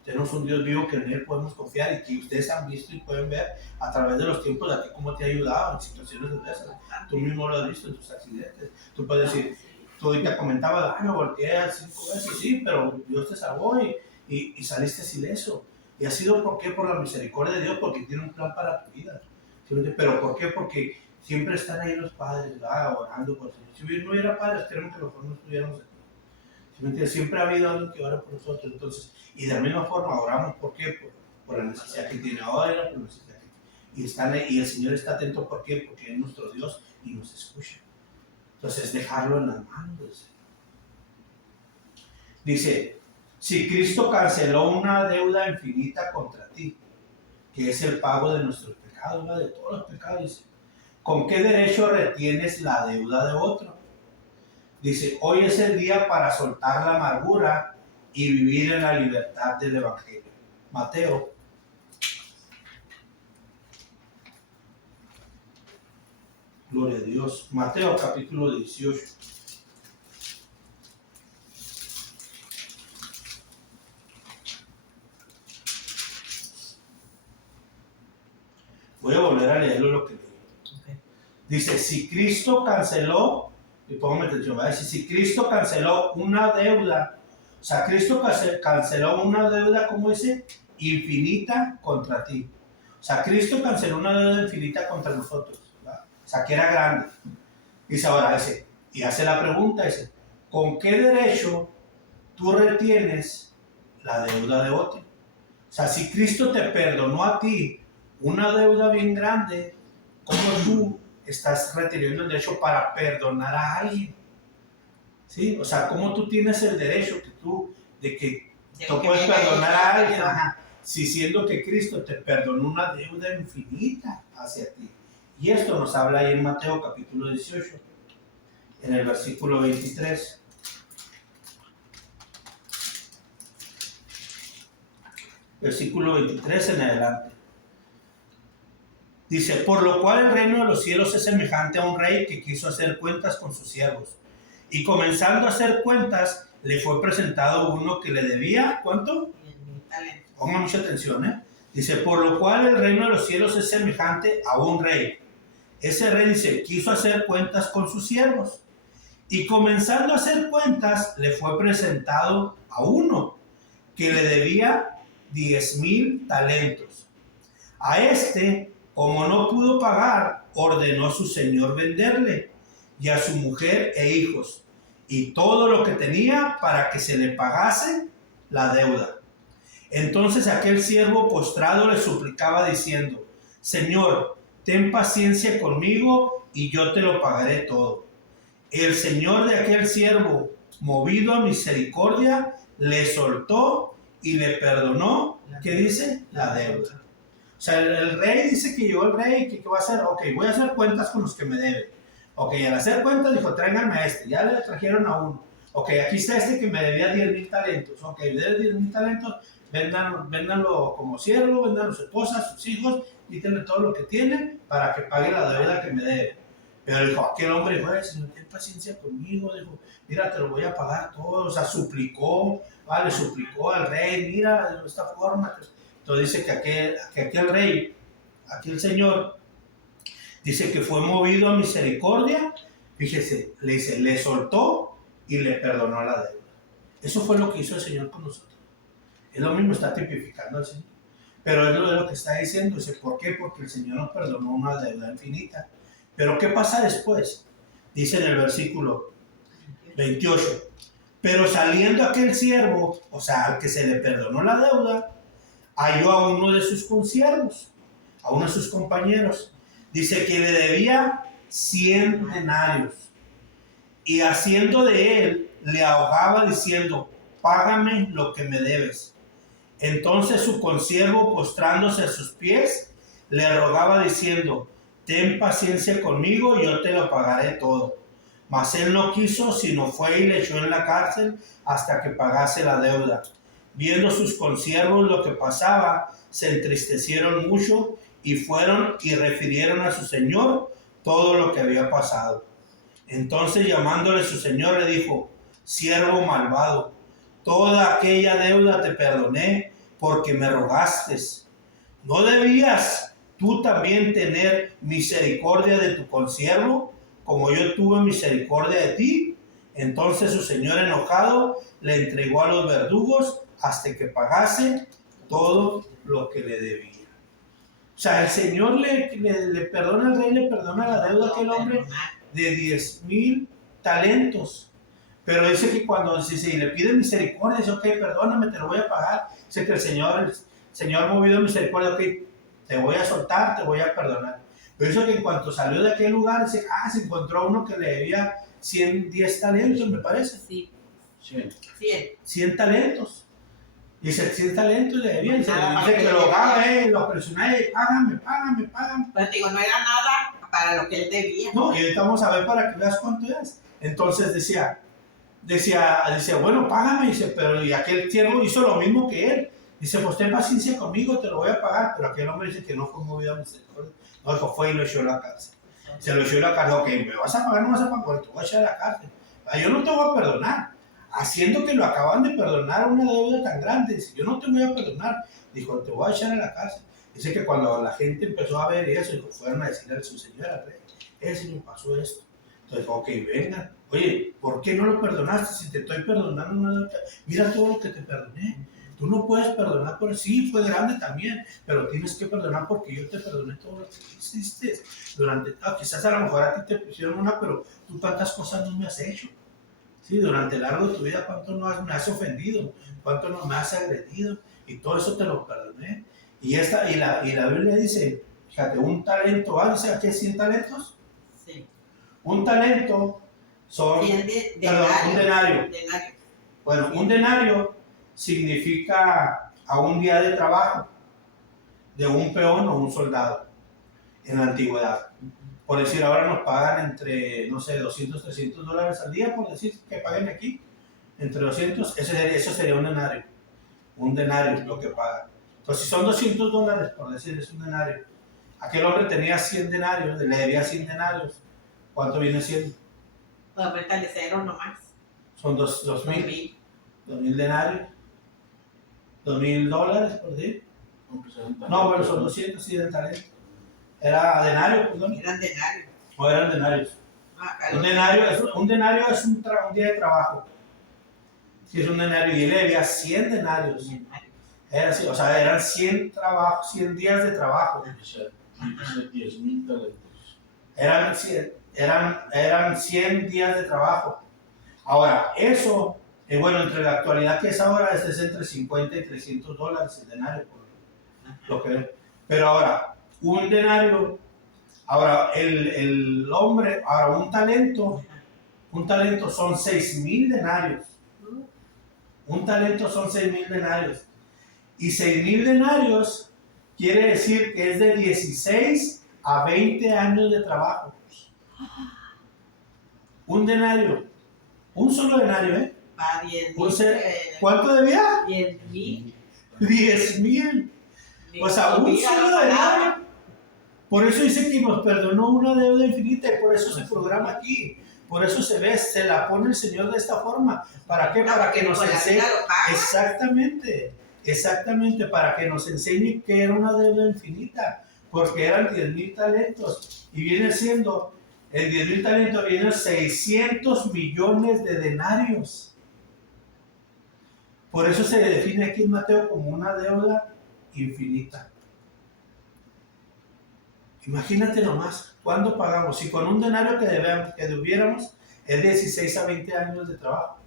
Tenemos un Dios vivo que en Él podemos confiar y que ustedes han visto y pueden ver a través de los tiempos de aquí cómo te ha ayudado en situaciones de esas. Tú mismo lo has visto en tus accidentes. Tú puedes decir, tú ahorita comentabas, me volteé 5 veces, sí, pero Dios te salvó y saliste ileso. Y ha sido, ¿por qué? Por la misericordia de Dios, porque tiene un plan para tu vida. ¿Sí? Pero ¿por qué? Porque siempre están ahí los padres, orando por ti. Si no hubiera padres, creemos que nosotros no estuviéramos aquí. ¿Sí? Siempre ha habido alguien que ora por nosotros. Entonces, y de la misma forma oramos, ¿por qué? Por la necesidad que tiene ahora, por la necesidad que tiene. Y el Señor está atento, ¿por qué? Porque es nuestro Dios y nos escucha. Entonces, dejarlo en las manos del Señor. Dice, si Cristo canceló una deuda infinita contra ti, que es el pago de nuestros pecados, ¿verdad? De todos los pecados, dice, ¿con qué derecho retienes la deuda de otro? Dice, hoy es el día para soltar la amargura y vivir en la libertad del Evangelio. Mateo. Gloria a Dios. Mateo capítulo 18. Voy a volver a leerlo lo que leí. Okay. Dice, si Cristo canceló, y póngame atención, ¿verdad? Dice, si Cristo canceló una deuda, o sea, Cristo canceló una deuda, ¿cómo dice? Infinita contra ti. O sea, Cristo canceló una deuda infinita contra nosotros, ¿verdad? O sea, que era grande. Dice ahora, dice, y hace la pregunta, dice, ¿con qué derecho tú retienes la deuda de otro? O sea, si Cristo te perdonó a ti una deuda bien grande, ¿cómo tú estás reteniendo el derecho para perdonar a alguien? ¿Sí? O sea, ¿cómo tú tienes el derecho de que tú puedes perdonar a alguien? Ajá. Si siendo que Cristo te perdonó una deuda infinita hacia ti. Y esto nos habla ahí en Mateo capítulo 18, en el versículo 23. Versículo 23 en adelante. Dice, por lo cual el reino de los cielos es semejante a un rey que quiso hacer cuentas con sus siervos. Y comenzando a hacer cuentas, le fue presentado uno que le debía, ¿cuánto? 10,000 talentos. Pongan mucha atención, ¿eh? Dice, por lo cual el reino de los cielos es semejante a un rey. Ese rey, dice, quiso hacer cuentas con sus siervos. Y comenzando a hacer cuentas, le fue presentado a uno que le debía 10,000 talentos. A este, como no pudo pagar, ordenó su señor venderle y a su mujer e hijos y todo lo que tenía para que se le pagase la deuda. Entonces aquel siervo postrado le suplicaba diciendo, Señor, ten paciencia conmigo y yo te lo pagaré todo. El señor de aquel siervo, movido a misericordia, le soltó y le perdonó, ¿qué dice? La deuda. O sea, el rey dice que llegó el rey, ¿qué va a hacer? Ok, voy a hacer cuentas con los que me deben. Ok, al hacer cuentas dijo, tráiganme a este. Ya le trajeron a uno. Ok, aquí está este que me debía 10,000 talentos. Ok, debe 10,000 talentos, véndanlo como siervo, véndanlo a su esposa, a sus hijos, quítenle todo lo que tienen para que pague la deuda que me debe. Pero dijo, aquel hombre dijo, Señor, ten paciencia conmigo. Dijo, mira, te lo voy a pagar todo. O sea, suplicó al rey, mira, de esta forma. Entonces dice que aquel rey, aquel señor, dice que fue movido a misericordia. Fíjese, le soltó y le perdonó la deuda. Eso fue lo que hizo el Señor con nosotros. Es lo mismo, está tipificando al Señor. Pero es lo que está diciendo. Dice, ¿por qué? Porque el Señor nos perdonó una deuda infinita. Pero ¿qué pasa después? Dice en el versículo 28. Pero saliendo aquel siervo, o sea, al que se le perdonó la deuda, halló a uno de sus consiervos, a uno de sus compañeros. Dice que le debía 100 denarios. Y haciendo de él, le ahogaba diciendo, págame lo que me debes. Entonces su consiervo, postrándose a sus pies, le rogaba diciendo, ten paciencia conmigo, yo te lo pagaré todo. Mas él no quiso, sino fue y le echó en la cárcel hasta que pagase la deuda. Viendo sus consiervos lo que pasaba, se entristecieron mucho y fueron y refirieron a su señor todo lo que había pasado. Entonces llamándole su señor le dijo, siervo malvado, toda aquella deuda te perdoné porque me rogaste. ¿No debías tú también tener misericordia de tu consiervo, como yo tuve misericordia de ti? Entonces su señor enojado le entregó a los verdugos hasta que pagase todo lo que le debía. O sea, el Señor le perdona al rey, le perdona la deuda a aquel hombre de 10,000 talentos. Pero dice que cuando si le pide misericordia, dice, ok, perdóname, te lo voy a pagar. Dice que el Señor movido de misericordia, ok, te voy a soltar, te voy a perdonar. Pero dice que en cuanto salió de aquel lugar, dice, se encontró uno que le debía 110 talentos, me parece. Sí. 100 talentos. Dice, 100 talentos le debía. Dice que lo lo presionaba y págame. Pero digo, no era nada para lo que él debía. No, y ahorita vamos a ver para que veas cuánto es. Entonces decía, bueno, págame. Dice, pero y aquel siervo hizo lo mismo que él. Dice, pues ten paciencia conmigo, te lo voy a pagar. Pero aquel hombre dice que no fue movido a misericordia. No, dijo, fue y lo echó a la cárcel. Se lo echó a la cárcel. Ok, me vas a pagar, no vas a pagar, te voy a echar a la cárcel. Yo no te voy a perdonar. Haciendo que lo acaban de perdonar una deuda tan grande. Dice, yo no te voy a perdonar. Dijo, te voy a echar a la cárcel. Dice que cuando la gente empezó a ver eso, dijo, fueron a decirle a su señora, me pasó esto. Entonces dijo, ok, venga. Oye, ¿por qué no lo perdonaste si te estoy perdonando una deuda? Mira todo lo que te perdoné. Tú no puedes perdonar por sí, fue grande también, pero tienes que perdonar porque yo te perdoné todo lo que hiciste. Quizás a lo mejor a ti te pusieron una, pero tú tantas cosas no me has hecho. Sí, durante el largo de tu vida, ¿cuánto no me has ofendido? ¿Cuánto no me has agredido? Y todo eso te lo perdoné. Y la Biblia dice, fíjate, un talento, ¿dice aquí 100 talentos? Sí. Un talento son, un denario. Bueno, un denario significa a un día de trabajo de un peón o un soldado en la antigüedad. Por decir, ahora nos pagan entre, no sé, 200, 300 dólares al día, por decir que paguen aquí, entre 200, eso sería un denario. Un denario es lo que pagan. Entonces, si son 200 dólares, por decir, es un denario. Aquel hombre tenía 100 denarios, le debía 100 denarios. ¿Cuánto viene siendo? Pues métale cero nomás. Son 2,000 denarios. 2,000 dólares, por decir. No, bueno, son 200, sí, de talento. Era denario, perdón. Eran denarios. O eran denarios. Un denario es un día de trabajo. Sí, es un denario. Y él le debía 100 denarios. Era así, o sea, eran 100 días de trabajo. 10,000 talentos. Eran 100 días de trabajo. Ahora, eso, bueno, entre la actualidad que es ahora, es entre 50 y 300 dólares el denario. Pero ahora, un denario, ahora el hombre, ahora un talento son 6,000 denarios. Un talento son 6,000 denarios. Y 6,000 denarios quiere decir que es de 16 a 20 años de trabajo. Un denario, un solo denario, Va 10,000. ¿Cuánto debía? 10,000. 10,000. O sea, un solo denario. Por eso dice que nos perdonó una deuda infinita y por eso se programa aquí. Por eso se la pone el Señor de esta forma. ¿Para qué? Para que nos enseñe. Exactamente, para que nos enseñe que era una deuda infinita. Porque eran 10,000 talentos. Y viene siendo, el 10,000 talentos viene 600 millones de denarios. Por eso se define aquí en Mateo como una deuda infinita. Imagínate nomás, ¿cuándo pagamos? Si con un denario que debiéramos es 16 a 20 años de trabajo.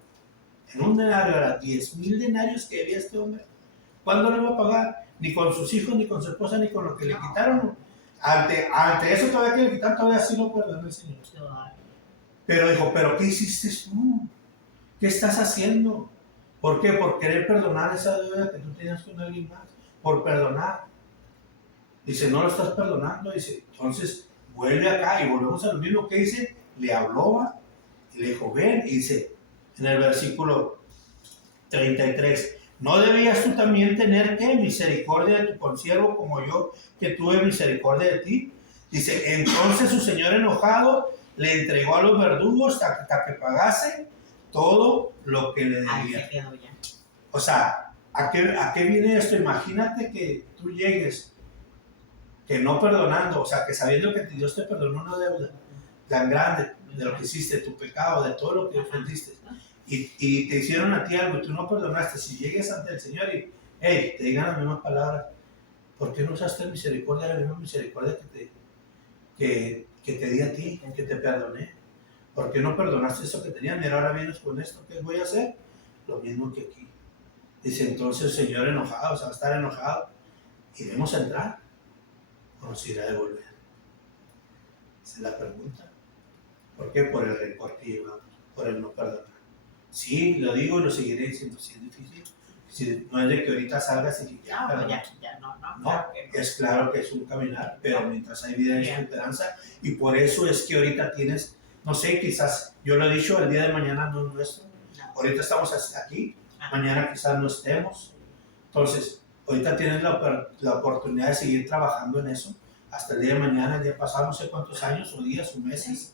En un denario era 10,000 denarios que debía este hombre. ¿Cuándo le va a pagar? Ni con sus hijos, ni con su esposa, ni con lo que le quitaron. Ante eso todavía que le quitaron, todavía sí lo perdonó el Señor. Pero dijo, ¿pero qué hiciste tú? ¿Qué estás haciendo? ¿Por qué? Por querer perdonar esa deuda que tú tenías con alguien más. Por perdonar. Dice, no lo estás perdonando. Dice, entonces vuelve acá y volvemos a lo mismo que dice. Le habló y le dijo, ven. Y dice, en el versículo 33, ¿no debías tú también tener misericordia de tu consiervo como yo que tuve misericordia de ti? Dice, entonces su señor enojado le entregó a los verdugos hasta que pagase todo lo que le debía. O sea, ¿a qué viene esto? Imagínate que tú llegues, que no perdonando, o sea, que sabiendo que Dios te perdonó una deuda tan grande, de lo que hiciste, tu pecado, de todo lo que ofendiste, y te hicieron a ti algo y tú no perdonaste, si llegues ante el Señor y, hey, te digan las mismas palabras, ¿por qué no usaste misericordia, la misma misericordia que te di a ti, que te perdoné? ¿Por qué no perdonaste eso que tenían? Mira, ahora vienes con esto, ¿qué voy a hacer? Lo mismo que aquí. Dice, entonces el Señor enojado, o sea, va a estar enojado, y debemos entrar, o nos irá a devolver. Esa es la pregunta. ¿Por qué? Por el rencor que llevamos, por el no perdonar. Sí, lo digo y lo seguiré diciendo, sí es difícil. Si no es de que ahorita salgas y que No, perdón. no. No, Claro que no. es claro que es un caminar, pero mientras hay vida hay esperanza, y por eso es que ahorita tienes, no sé, quizás, yo lo he dicho, el día de mañana no es nuestro. No. Ahorita estamos aquí, Ajá. mañana quizás no estemos. Entonces, ahorita tienes la oportunidad de seguir trabajando en eso hasta el día de mañana, el día pasado, no sé cuántos años o días o meses,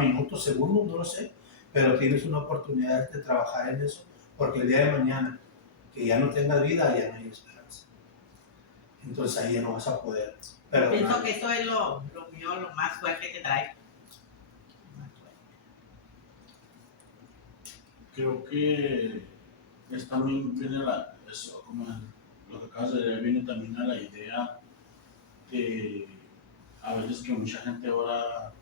minutos, segundos, no lo sé, pero tienes una oportunidad de trabajar en eso, porque el día de mañana, que ya no tengas vida, ya no hay esperanza. Entonces ahí ya no vas a poder perdonar. Pienso que eso es lo mío, lo más fuerte que trae. Creo que es también viene eso, como lo que acabas de decir, viene también a la idea de a veces que mucha gente ora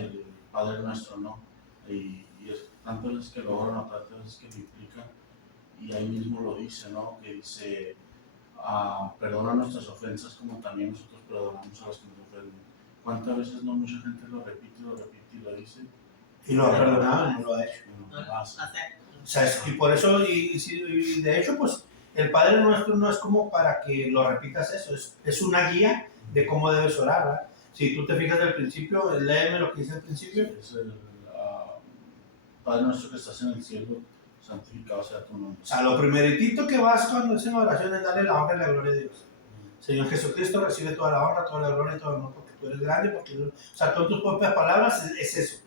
el Padre Nuestro, ¿no? Y es tantas veces que lo oran, tantas veces que lo implican, y ahí mismo lo dice, ¿no? Que dice, perdona nuestras ofensas como también nosotros perdonamos a los que nos ofenden. ¿Cuántas veces no mucha gente lo repite y lo dice? Y lo ha perdonado y no lo ha hecho. No lo hace. O sea, y por eso, y de hecho, pues, el Padre Nuestro no es como para que lo repitas eso, es una guía de cómo debes orar, ¿verdad? Si tú te fijas del principio, léeme lo que dice al principio. Es el Padre Nuestro que estás en el cielo, santificado sea tu nombre. O sea, lo primeritito que vas cuando es en oración es darle la honra y la gloria a Dios. Señor Jesucristo, recibe toda la honra, toda la gloria y todo el honor, porque tú eres grande, o sea, tú en tus propias palabras es eso,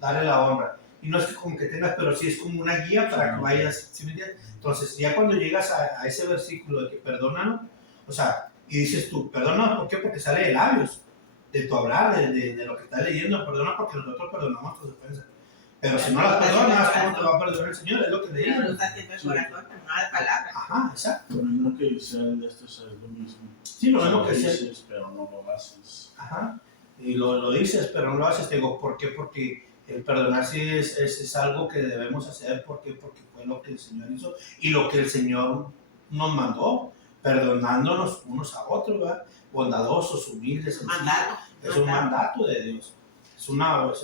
darle la honra. Y no es que como que tengas, pero sí es como una guía para que vayas, ¿sí me entiendes? Entonces, ya cuando llegas a ese versículo de que perdónanos, o sea, y dices tú, perdónanos, ¿por qué? Porque sale de labios, de tu hablar, de lo que estás leyendo, perdona porque nosotros perdonamos tus ofensas. Pero si no las perdonas, ¿cómo te va a perdonar el Señor? Es lo que le digo. Pero tú estás haciendo el corazón, no de palabras. Ajá, exacto. Lo mismo que dice el de esto es lo mismo. Sí, lo mismo Lo que dices, pero no lo haces. Ajá. Y lo dices, pero no lo haces. Te digo, ¿por qué? Porque el perdonar sí es algo que debemos hacer. ¿Por qué? Porque fue lo que el Señor hizo y lo que el Señor nos mandó, perdonándonos unos a otros, ¿verdad? Bondadosos, humildes. Mandato. Es un mandato de Dios.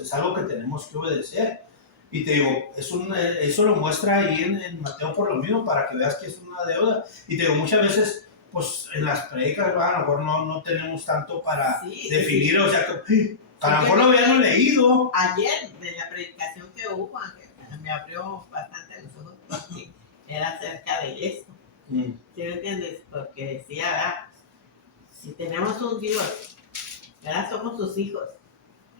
Es algo que tenemos que obedecer. Y te digo, eso lo muestra ahí en Mateo por lo mismo, para que veas que es una deuda. Y te digo, muchas veces, pues en las predicas, a lo mejor no tenemos tanto para definir, o sea, que a lo mejor lo habíamos leído. Ayer, de la predicación que hubo, me abrió bastante los ojos, porque era acerca de esto. ¿Sí me entiendes? Porque decía, ¿verdad? Si tenemos un Dios, ¿verdad? Somos sus hijos,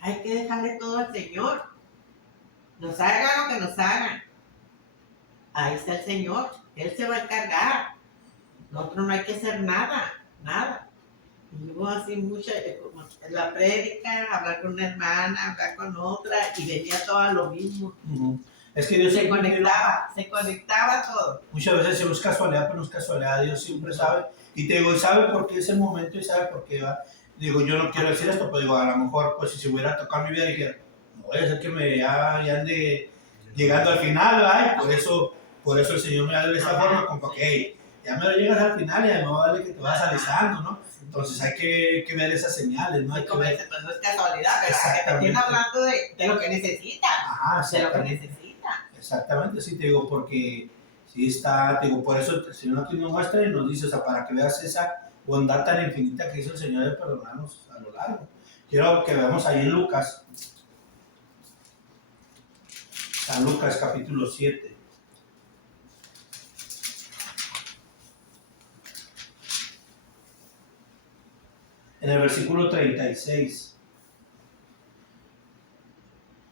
hay que dejarle todo al Señor. Nos haga lo que nos hagan. Ahí está el Señor, Él se va a encargar. Nosotros no hay que hacer nada. Y hubo así mucha, como la prédica, hablar con una hermana, hablar con otra, y venía todo a lo mismo. Es que Dios se conectaba todo. Muchas veces se busca casualidad, pero no es casualidad. Dios siempre sabe. Y te digo, y sabe por qué es el momento y sabe por qué va. Digo, yo no quiero decir esto, pero digo, a lo mejor, pues si se hubiera tocado mi vida, dijera, no voy a hacer que me ya ande llegando al final, ¿verdad? Por eso el Señor me da de esta forma, como que, hey, ya me lo llegas al final y además vale que te vas alisando, ¿no? Entonces hay que ver esas señales, ¿no? Hay que ver. Pues no es casualidad, ¿verdad? Que te tiene hablando de lo que necesita. Ajá, de lo que necesita. Exactamente, sí, te digo, porque sí está, te digo, por eso el Señor aquí nos muestra y nos dice, o sea, para que veas esa bondad tan infinita que hizo el Señor de perdonarnos a lo largo. Quiero que veamos ahí en Lucas, San Lucas capítulo 7. En el versículo 36.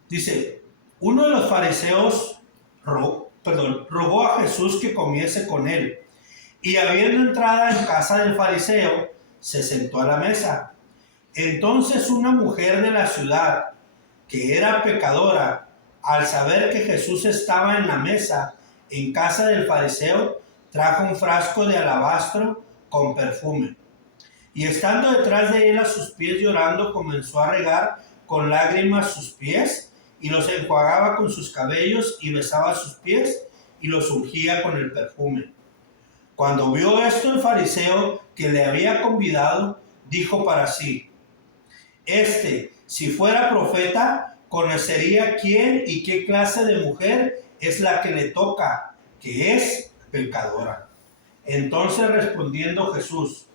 Dice, uno de los fariseos rogó a Jesús que comiese con él. Y habiendo entrado en casa del fariseo, se sentó a la mesa. Entonces una mujer de la ciudad, que era pecadora, al saber que Jesús estaba en la mesa en casa del fariseo, trajo un frasco de alabastro con perfume. Y estando detrás de él a sus pies llorando, comenzó a regar con lágrimas sus pies y los enjuagaba con sus cabellos y besaba sus pies y los ungía con el perfume. Cuando vio esto el fariseo que le había convidado, dijo para sí: si fuera profeta, conocería quién y qué clase de mujer es la que le toca, que es pecadora. Entonces respondiendo Jesús,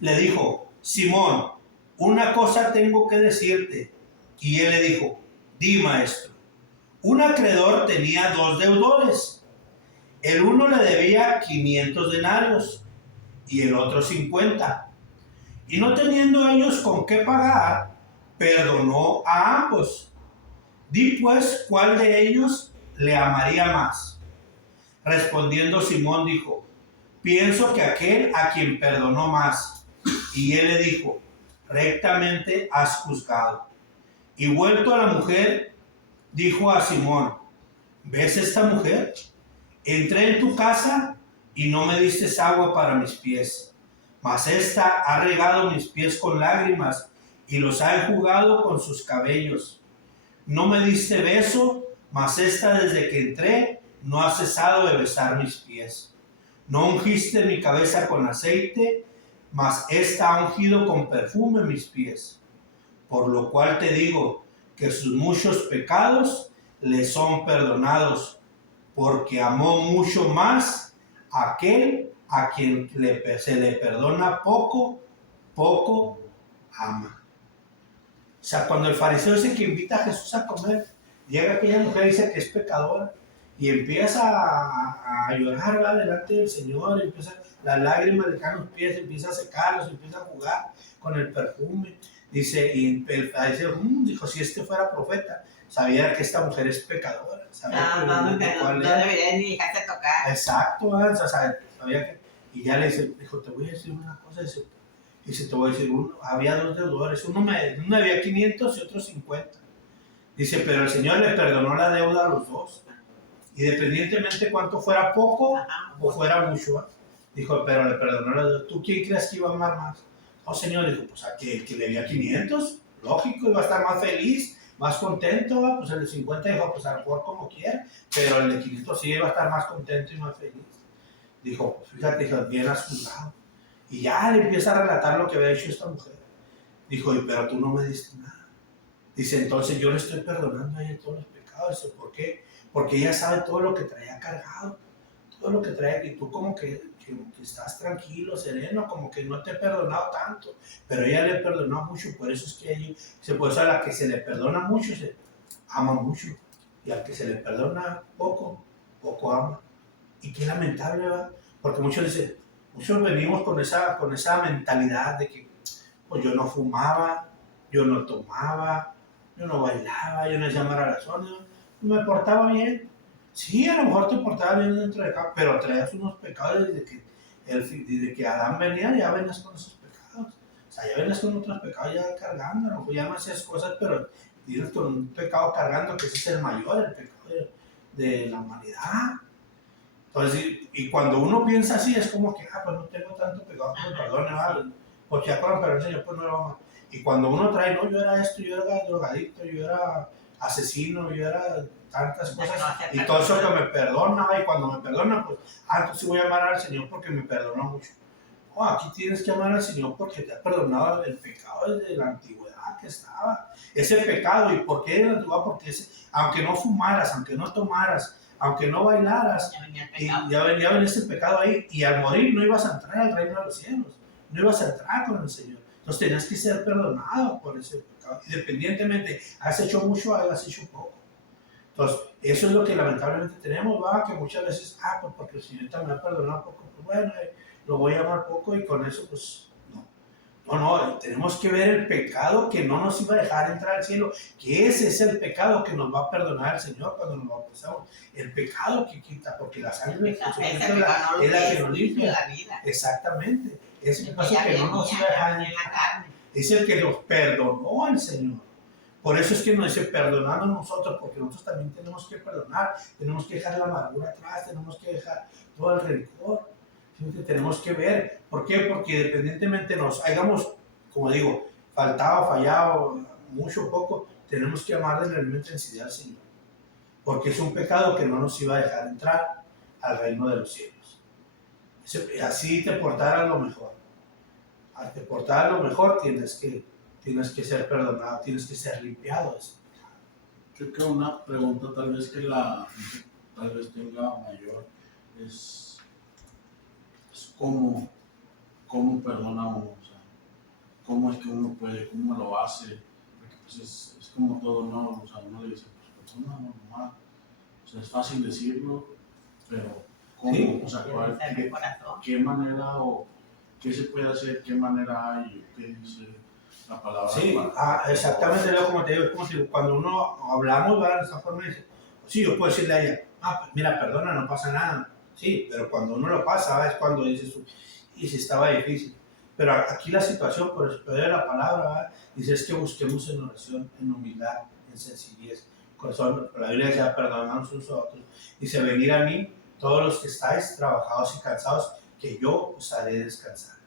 le dijo: Simón, una cosa tengo que decirte. Y él le dijo: di, maestro. Un acreedor tenía 2 deudores. El uno le debía 500 denarios y el otro 50. Y no teniendo ellos con qué pagar, perdonó a ambos. Di pues, ¿cuál de ellos le amaría más? Respondiendo Simón dijo: pienso que aquel a quien perdonó más. Y él le dijo: rectamente has juzgado. Y vuelto a la mujer, dijo a Simón: ¿ves esta mujer? Entré en tu casa y no me diste agua para mis pies, mas ésta ha regado mis pies con lágrimas y los ha enjugado con sus cabellos. No me diste beso, mas ésta desde que entré no ha cesado de besar mis pies. No ungiste mi cabeza con aceite, mas ésta ha ungido con perfume mis pies. Por lo cual te digo que sus muchos pecados le son perdonados, porque amó mucho más a aquel a quien se le perdona poco, poco ama. O sea, cuando el fariseo dice que invita a Jesús a comer, llega aquella mujer y dice que es pecadora y empieza a llorar, ¿verdad?, delante del Señor, empieza, las lágrimas le caen los pies, empieza a secarlos, empieza a jugar con el perfume. Dice, y el fariseo dijo: si fuera profeta, sabía que esta mujer es pecadora. No debería ni dejarse tocar. Exacto, o sea, sabía que. Y ya le dijo: te voy a decir una cosa. Dice, te voy a decir, había 2 deudores, uno debía 500 y otro 50. Dice, pero el Señor le perdonó la deuda a los 2. Independientemente cuánto fuera poco o fuera mucho, ¿eh? Dijo, pero le perdonó la deuda. ¿Tú quién crees que iba a amar más? No, Señor, dijo, pues a que le debía 500, lógico, iba a estar más feliz, más contento, ¿va? Pues el de 50 dijo, pues a lo mejor como quiera, pero el de 500 sí iba a estar más contento y más feliz. Dijo, pues fíjate, dijo, bien has juzgado. Y ya le empieza a relatar lo que había hecho esta mujer. Dijo, pero tú no me diste nada. Dice, entonces yo le estoy perdonando a ella todos los pecados. Dice, ¿por qué? Porque ella sabe todo lo que traía cargado, todo lo que trae, y tú como que estás tranquilo, sereno, como que no te he perdonado tanto, pero ella le perdonó mucho. Por eso es que ella, a la que se le perdona mucho, se ama mucho, y al que se le perdona poco, poco ama. Y qué lamentable, ¿verdad? Porque muchos venimos con esa mentalidad de que pues yo no fumaba, yo no tomaba, yo no bailaba, yo no hacía maravillosas, me portaba bien. Sí, a lo mejor te portaba bien dentro de acá, pero traías unos pecados desde que Adán venía, ya venías con esos pecados. O sea, ya venías con otros pecados ya cargando, ¿no? Ya no hacías cosas, pero vienes con un pecado cargando, que ese es el mayor, el pecado de la humanidad. Entonces, y cuando uno piensa así, es como que, pues no tengo tanto pecado, pues perdone, ¿vale? Porque ya con la perdón del Señor, pues no lo vamos. Y cuando uno trae, no, yo era esto, yo era drogadicto, yo era asesino, yo era tantas cosas, y todo eso que me perdona, y cuando me perdona, pues, entonces sí voy a amar al Señor porque me perdonó mucho. No, aquí tienes que amar al Señor porque te ha perdonado el pecado desde la antigüedad que estaba. Ese pecado, ¿y por qué de la antigüedad? Porque aunque no fumaras, aunque no tomaras, aunque no bailaras, ya venía ese pecado ahí, y al morir no ibas a entrar al reino de los cielos, no ibas a entrar con el Señor. Entonces tenías que ser perdonado por ese pecado, independientemente, has hecho mucho, has hecho poco. Entonces, eso es lo que lamentablemente tenemos, ¿va? Que muchas veces, pues porque el Señor también me ha perdonado poco, pues bueno, lo voy a amar poco, y con eso, pues, no, tenemos que ver el pecado que no nos iba a dejar entrar al cielo, que ese es el pecado que nos va a perdonar el Señor cuando nos bautizamos. El pecado que quita, porque la sangre de Jesucristo es la que nos limpia. Exactamente. Ese pecado que no nos iba a dejar entrar es el que nos perdonó el Señor. Por eso es que nos dice perdonando nosotros, porque nosotros también tenemos que perdonar, tenemos que dejar la amargura atrás, tenemos que dejar todo el rencor. ¿Sí? Tenemos que ver. ¿Por qué? Porque independientemente nos hayamos, como digo, faltado, fallado, mucho o poco, tenemos que amar desde la misma intensidad al Señor. Porque es un pecado que no nos iba a dejar entrar al reino de los cielos. Así te portaras lo mejor. Al te portar lo mejor tienes que ser perdonado, tienes que ser limpiado de eso. Creo que una pregunta tal vez que la gente tal vez tenga mayor es cómo perdona uno, o sea, cómo es que uno puede, cómo lo hace, porque pues es como todo, ¿no? O sea, uno le dice, pues perdona, normal, o sea, es fácil decirlo, pero ¿cómo? Sí. O sea, Corazón. ¿qué manera o qué se puede hacer, qué manera hay, qué dice la palabra? Sí, exactamente lo como te digo, es como si cuando uno hablamos, ¿verdad? De esta forma, dice, sí, yo puedo decirle a ella, pues mira, perdona, no pasa nada. Sí, pero cuando uno lo pasa, ¿verdad? Es cuando dices, y si estaba difícil. Pero aquí la situación, por el poder de la palabra, ¿verdad? Dice, es que busquemos en oración, en humildad, en sencillez. Corazón, la Biblia dice, perdonarnos unos a otros. Dice, venir a mí, todos los que estáis trabajados y cansados, que yo os haré descansar.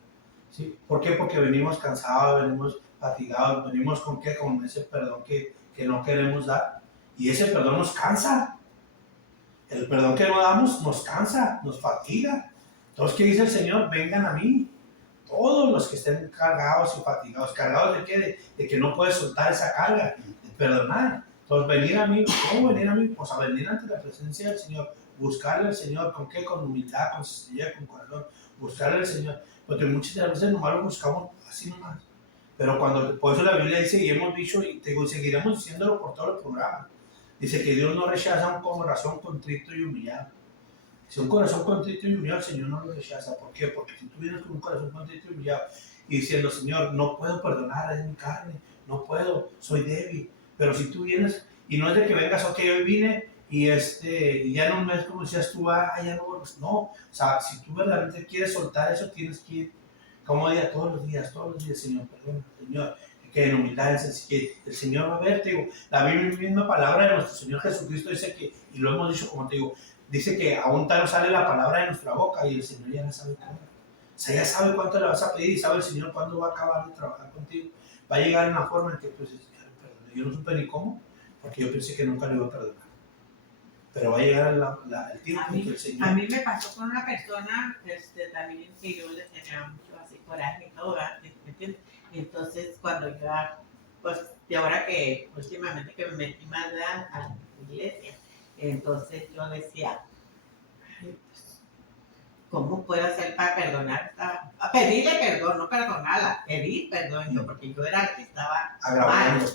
¿Sí? ¿Por qué? Porque venimos cansados, venimos fatigados, venimos con qué, con ese perdón que no queremos dar. Y ese perdón nos cansa. El perdón que no damos nos cansa, nos fatiga. Entonces, ¿qué dice el Señor? Vengan a mí. Todos los que estén cargados y fatigados. ¿Cargados de qué? De que no puedes soltar esa carga, de perdonar. Entonces, venir a mí. ¿Cómo venir a mí? Pues a venir ante la presencia del Señor. Buscarle al Señor. ¿Con qué? Con humildad, con sencillez, con corazón. Buscarle al Señor. Porque muchas de las veces nomás lo buscamos así nomás. Pero por eso la Biblia dice, y hemos dicho, y seguiremos diciéndolo por todos los programas, dice que Dios no rechaza un corazón contrito y humillado. Si un corazón contrito y humillado, el Señor no lo rechaza. ¿Por qué? Porque si tú vienes con un corazón contrito y humillado y diciendo, Señor, no puedo perdonar, es mi carne, no puedo, soy débil. Pero si tú vienes, y no es de que vengas, ok, hoy vine, y ya en un mes, como decías tú, ya no, no. O sea, si tú verdaderamente quieres soltar eso, tienes que ir, como diga, todos los días, Señor, perdona, Señor, que en humildad, en sencillez, el Señor va a ver, te digo, la misma palabra de nuestro Señor Jesucristo dice que, y lo hemos dicho, como te digo, dice que aún tal sale la palabra de nuestra boca y el Señor ya la sabe cómo. O sea, ya sabe cuánto le vas a pedir y sabe el Señor cuándo va a acabar de trabajar contigo. Va a llegar en una forma en que, pues, yo no supe ni cómo, porque yo pensé que nunca le iba a perdonar. Pero va a llegar el tiempo en que el Señor... A mí me pasó con una persona, también que yo le tenía mucho así coraje y todo, ¿me entiendes? Entonces, cuando ya, pues, de ahora que últimamente que me metí más a la iglesia, entonces yo decía, ay, pues, ¿cómo puedo hacer para perdonar? A pedirle perdón, no perdonarla, pedir perdón yo, porque yo era la que estaba mal,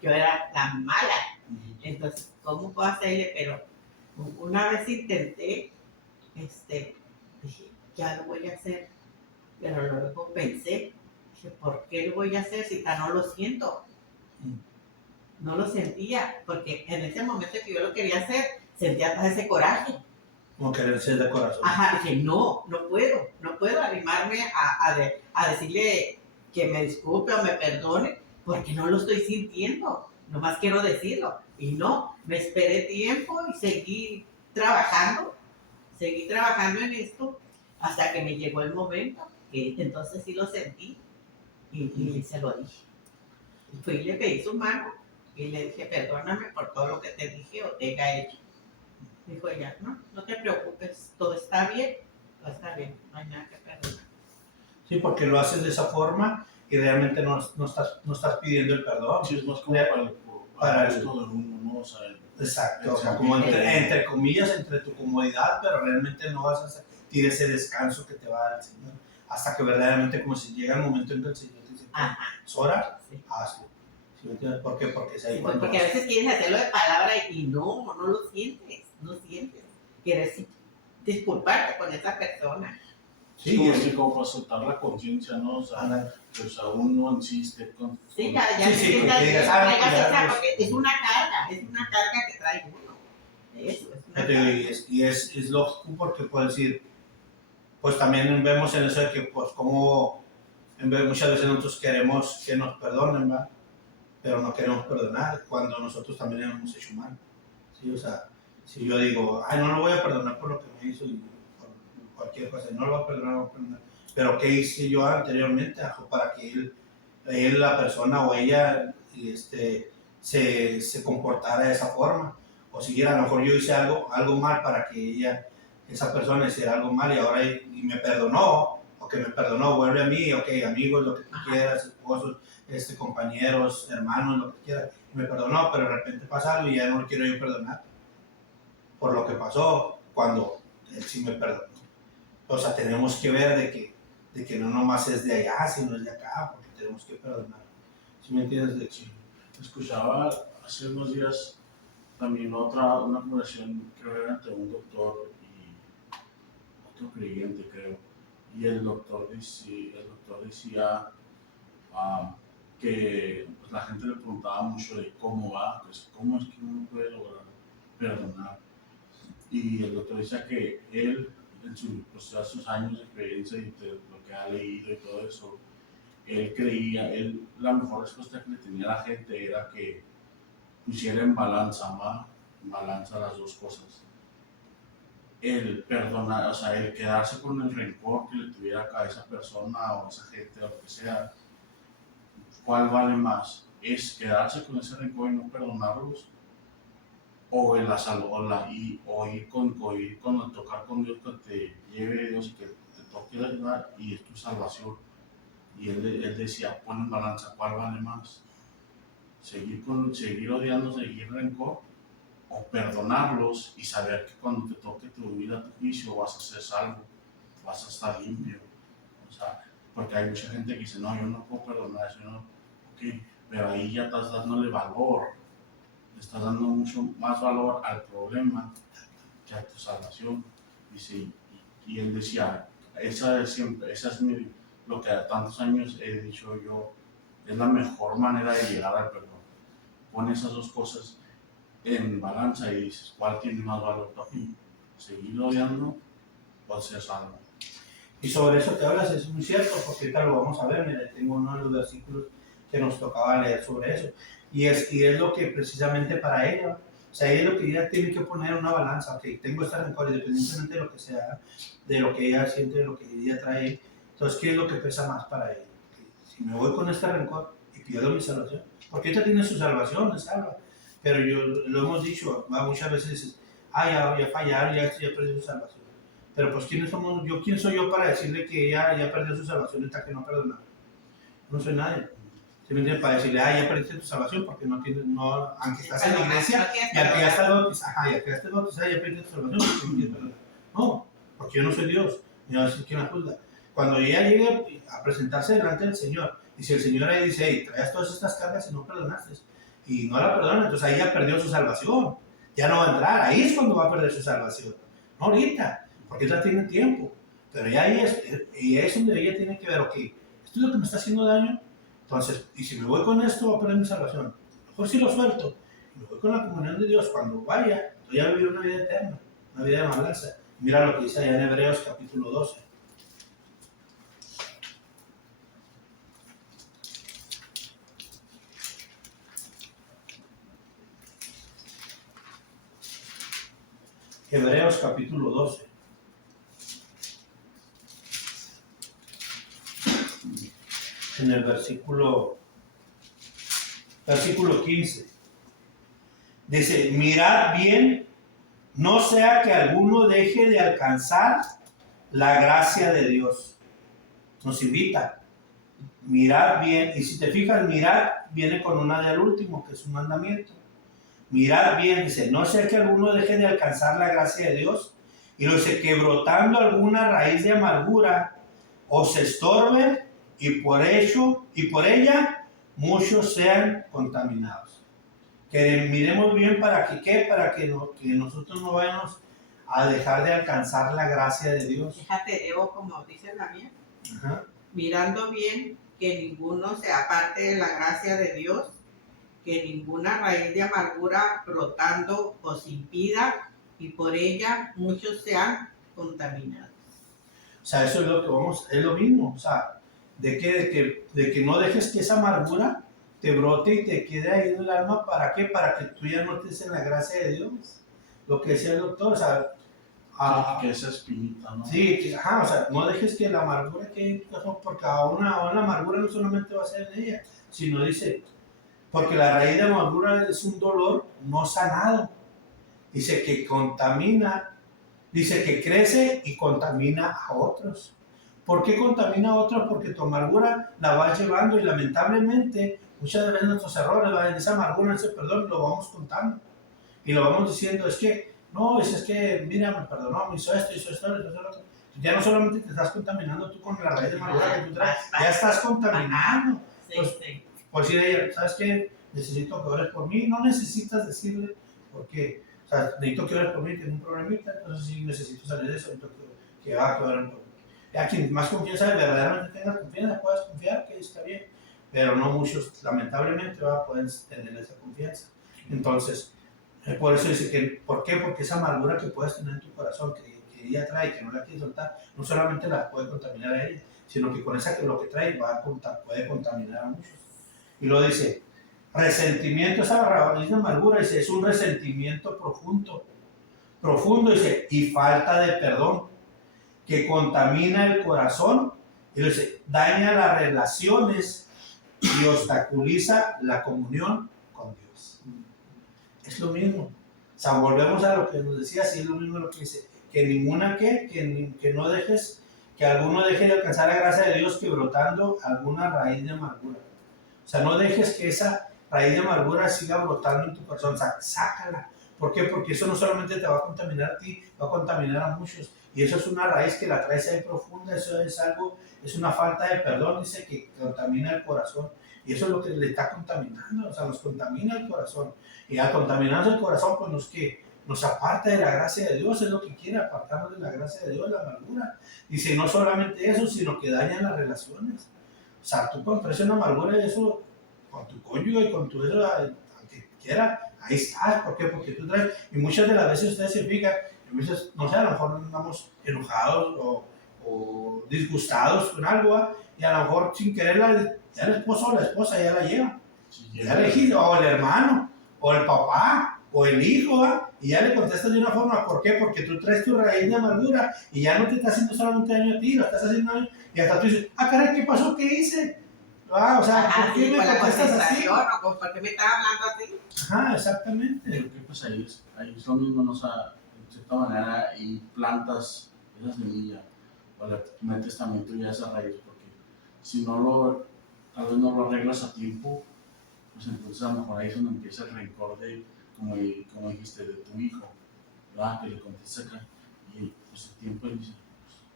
yo era la mala. Entonces, ¿cómo puedo hacerle? Pero una vez intenté, dije, ya lo voy a hacer, pero luego pensé, dije, ¿por qué lo voy a hacer si no lo siento? No lo sentía, porque en ese momento que yo lo quería hacer, sentía todo ese coraje. Como querer ser de corazón. Ajá, dije, no puedo animarme a decirle que me disculpe o me perdone, porque no lo estoy sintiendo, nomás quiero decirlo. Y no, me esperé tiempo y seguí trabajando en esto, hasta que me llegó el momento, que entonces sí lo sentí, y se lo dije. Y fui y le pedí su mano, y le dije, perdóname por todo lo que te dije o te haya hecho. Dijo ella, no te preocupes, todo está bien, no hay nada que perdonar. Sí, porque lo haces de esa forma y realmente no estás pidiendo el perdón. Sí, es más como para esto de uno, ¿no? O sea, exacto, o sea, como entre comillas, entre tu comodidad, pero realmente no vas a sentir ese descanso que te va a dar el Señor. Hasta que verdaderamente, como si llega el momento en que el Señor te dice, es hora, hazlo. ¿Sí me entiendes? ¿Por qué? Porque es ahí cuando porque a veces quieres hacerlo de palabra y no lo sientes. Quieres disculparte con esa persona. Sí, es como para soltar la conciencia, ¿no? O sea, pues aún no insiste con... Sí, ya porque es una carga que trae uno. Eso, es una carga. Y es lógico porque puedo decir, pues también vemos en eso de que, pues, como muchas veces nosotros queremos que nos perdonen, ¿verdad? pero no queremos perdonar cuando nosotros también hemos hecho mal. ¿Sí? O sea, si yo digo, ay, no lo voy a perdonar por lo que me hizo y por cualquier cosa, no lo voy a perdonar, no lo voy a perdonar. Pero ¿qué hice yo anteriormente para que él, la persona o ella se comportara de esa forma? O si a lo mejor yo hice algo mal para que esa persona hiciera algo mal y ahora y me perdonó, o que me perdonó, vuelve a mí, ok, amigos, lo que tú quieras, esposos, compañeros, hermanos, lo que quieras, me perdonó, pero de repente pasa algo y ya no lo quiero yo perdonar por lo que pasó cuando él sí me perdonó. O sea, tenemos que ver de que no nomás es de allá, sino es de acá, porque tenemos que perdonar. ¿Sí me entiendes, Lexi? Escuchaba hace unos días también una conversación, creo que era entre un doctor y otro creyente, creo. Y el doctor decía que pues, la gente le preguntaba mucho de cómo va, pues cómo es que uno puede lograr perdonar. Y el doctor decía que él, en sus años de experiencia y de lo que ha leído y todo eso, él creía, la mejor respuesta que le tenía a la gente era que pusiera en balanza las dos cosas. El perdonar, o sea, el quedarse con el rencor que le tuviera a esa persona o a esa gente o lo que sea, ¿cuál vale más? ¿Es quedarse con ese rencor y no perdonarlos? ¿O ir con el tocar con Dios que te lleve Dios y que te toque la ayuda y es tu salvación? Y él decía, pon en balanza, ¿cuál vale más? Seguir odiando, seguir rencor, o perdonarlos y saber que cuando te toque tu vida, tu juicio, vas a ser salvo, vas a estar limpio. O sea, porque hay mucha gente que dice, no, yo no puedo perdonar eso, no. Okay, pero ahí ya estás dándole valor, le estás dando mucho más valor al problema que a tu salvación. Dice, y él decía, esa es lo que a tantos años he dicho yo, es la mejor manera de llegar al perdón. Pon esas dos cosas en balanza y dices, ¿cuál tiene más valor para mí? ¿Seguir odiando o ser salvo? Y sobre eso que hablas es muy cierto, porque ahorita lo vamos a ver. Mira, tengo uno de los versículos que nos tocaba leer sobre eso. Y es lo que precisamente para ella, o sea, ella lo que ella tiene que poner en una balanza, ok, tengo este rencor, independientemente de lo que sea, de lo que ella siente, de lo que ella trae, entonces, ¿qué es lo que pesa más para ella? Okay, si me voy con este rencor y pierdo mi salvación, porque ella tiene su salvación, es salva, pero lo hemos dicho, muchas veces dices, ya fallaron, ya perdió su salvación. Pero pues, ¿quién soy yo para decirle que ella ya perdió su salvación y está que no perdona? No soy nadie. ¿Sí me entiendes? Para decirle, ya perdiste tu salvación porque aunque estás en la iglesia, y aunque ya estás bautizada, ya perdiste tu salvación porque no quieres perdonar. No, porque yo no soy Dios, yo no soy quien la juzga. Cuando ella llegue a presentarse delante del Señor, y si el Señor ahí dice, hey, traes todas estas cargas y no perdonaste, y no la perdona, entonces ahí ya perdió su salvación. Ya no va a entrar, ahí es cuando va a perder su salvación. No ahorita, porque ella tiene tiempo. Pero ya ahí es donde ella tiene que ver, ok, esto es lo que me está haciendo daño, entonces, y si me voy con esto, voy a perder mi salvación. Mejor si lo suelto, y me voy con la comunión de Dios, cuando vaya, voy a vivir una vida eterna, una vida de balanza. Mira lo que dice allá en Hebreos capítulo 12. Hebreos capítulo 12. En el versículo 15. Dice, mirad bien, no sea que alguno deje de alcanzar la gracia de Dios. Nos invita. Mirad bien, y si te fijas, mirad viene con una del último, que es un mandamiento. Mirad bien, dice, no sea que alguno deje de alcanzar la gracia de Dios, y lo dice, que brotando alguna raíz de amargura os estorbe, y por ella muchos sean contaminados. Que miremos bien para que nosotros no vayamos a dejar de alcanzar la gracia de Dios. Fíjate, Evo, como dice la mía, Ajá. mirando bien que ninguno se aparte de la gracia de Dios, que ninguna raíz de amargura brotando os impida, y por ella muchos sean contaminados. O sea, eso es lo que es lo mismo, o sea, de que no dejes que esa amargura te brote y te quede ahí en el alma. ¿Para qué? Para que tú ya no estés en la gracia de Dios. Lo que decía el doctor, o sea, Que esa espinita, ¿no? sí, ajá, o sea, no dejes que la amargura quede en tu corazón, porque aún la amargura no solamente va a ser en ella, sino dice, porque la raíz de amargura es un dolor no sanado. Dice que contamina, dice que crece y contamina a otros. ¿Por qué contamina a otros? Porque tu amargura la vas llevando y lamentablemente muchas veces nuestros errores, en esa amargura, en ese perdón, lo vamos contando. Y lo vamos diciendo, es que, no, es que, mira, me perdonó, me hizo esto, hizo esto, hizo esto. Ya no solamente te estás contaminando tú con la raíz de amargura que tú traes, ya estás contaminando. Sí, Pues, sí. por decir a ella, ¿sabes qué? Necesito que ores por mí. No necesitas decirle, porque, o sea, necesito que ores por mí, tengo un problemita, entonces sí necesito salir de eso, necesito que oren por mí. A quien más confianza, verdaderamente tengas confianza, puedas confiar, que está bien, pero no muchos, lamentablemente, pueden tener esa confianza. Entonces, por eso dice que, ¿por qué? Porque esa amargura que puedes tener en tu corazón, que ella trae, que no la quieres soltar, no solamente la puede contaminar a ella, sino que con esa que lo que trae puede contaminar a muchos. Y lo dice, resentimiento, esa raíz de amargura, dice, es un resentimiento profundo, dice, y falta de perdón, que contamina el corazón, y dice, daña las relaciones y obstaculiza la comunión con Dios. Es lo mismo. O sea, volvemos a lo que nos decía, sí, es lo mismo lo que dice, que ninguna que no dejes, que alguno deje de alcanzar la gracia de Dios que brotando alguna raíz de amargura. O sea, no dejes que esa raíz de amargura siga brotando en tu corazón, o sea, sácala. ¿Por qué? Porque eso no solamente te va a contaminar a ti, va a contaminar a muchos. Y eso es una raíz que la traes ahí profunda, eso es algo, es una falta de perdón, dice, que contamina el corazón. Y eso es lo que le está contaminando, o sea, nos contamina el corazón. Y al contaminarnos el corazón, pues nos aparta de la gracia de Dios, es lo que quiere, apartarnos de la gracia de Dios, la amargura. Dice, no solamente eso, sino que dañan las relaciones. O sea, tú cuando traes una amargura de eso, con tu cónyuge y con tu eso, aunque quiera, ahí estás. ¿Por qué? Porque tú traes, y muchas de las veces ustedes se fijan, a veces, no sé, a lo mejor andamos enojados o disgustados con algo, y a lo mejor sin querer ya el esposo o la esposa ya la lleva. Sí, ya le dijiste, o el hermano, o el papá, o el hijo, y ya le contestas de una forma. ¿Por qué? Porque tú traes tu raíz de amargura y ya no te está haciendo solamente daño a ti, lo estás haciendo daño, y hasta tú dices, caray, ¿qué pasó? ¿Qué hice? O sea, ¿por qué me contestas así? ¿O por qué me estás hablando así? Ajá, exactamente. Creo que pues ahí es lo mismo, ¿no? O sea, de cierta manera, y plantas esa semilla, o le metes también tú ya esa raíz, porque si tal vez no lo arreglas a tiempo, pues entonces a lo mejor ahí es donde empieza el rencor de, como dijiste, de tu hijo, ¿verdad? Que le contesta acá, y pues el tiempo dice,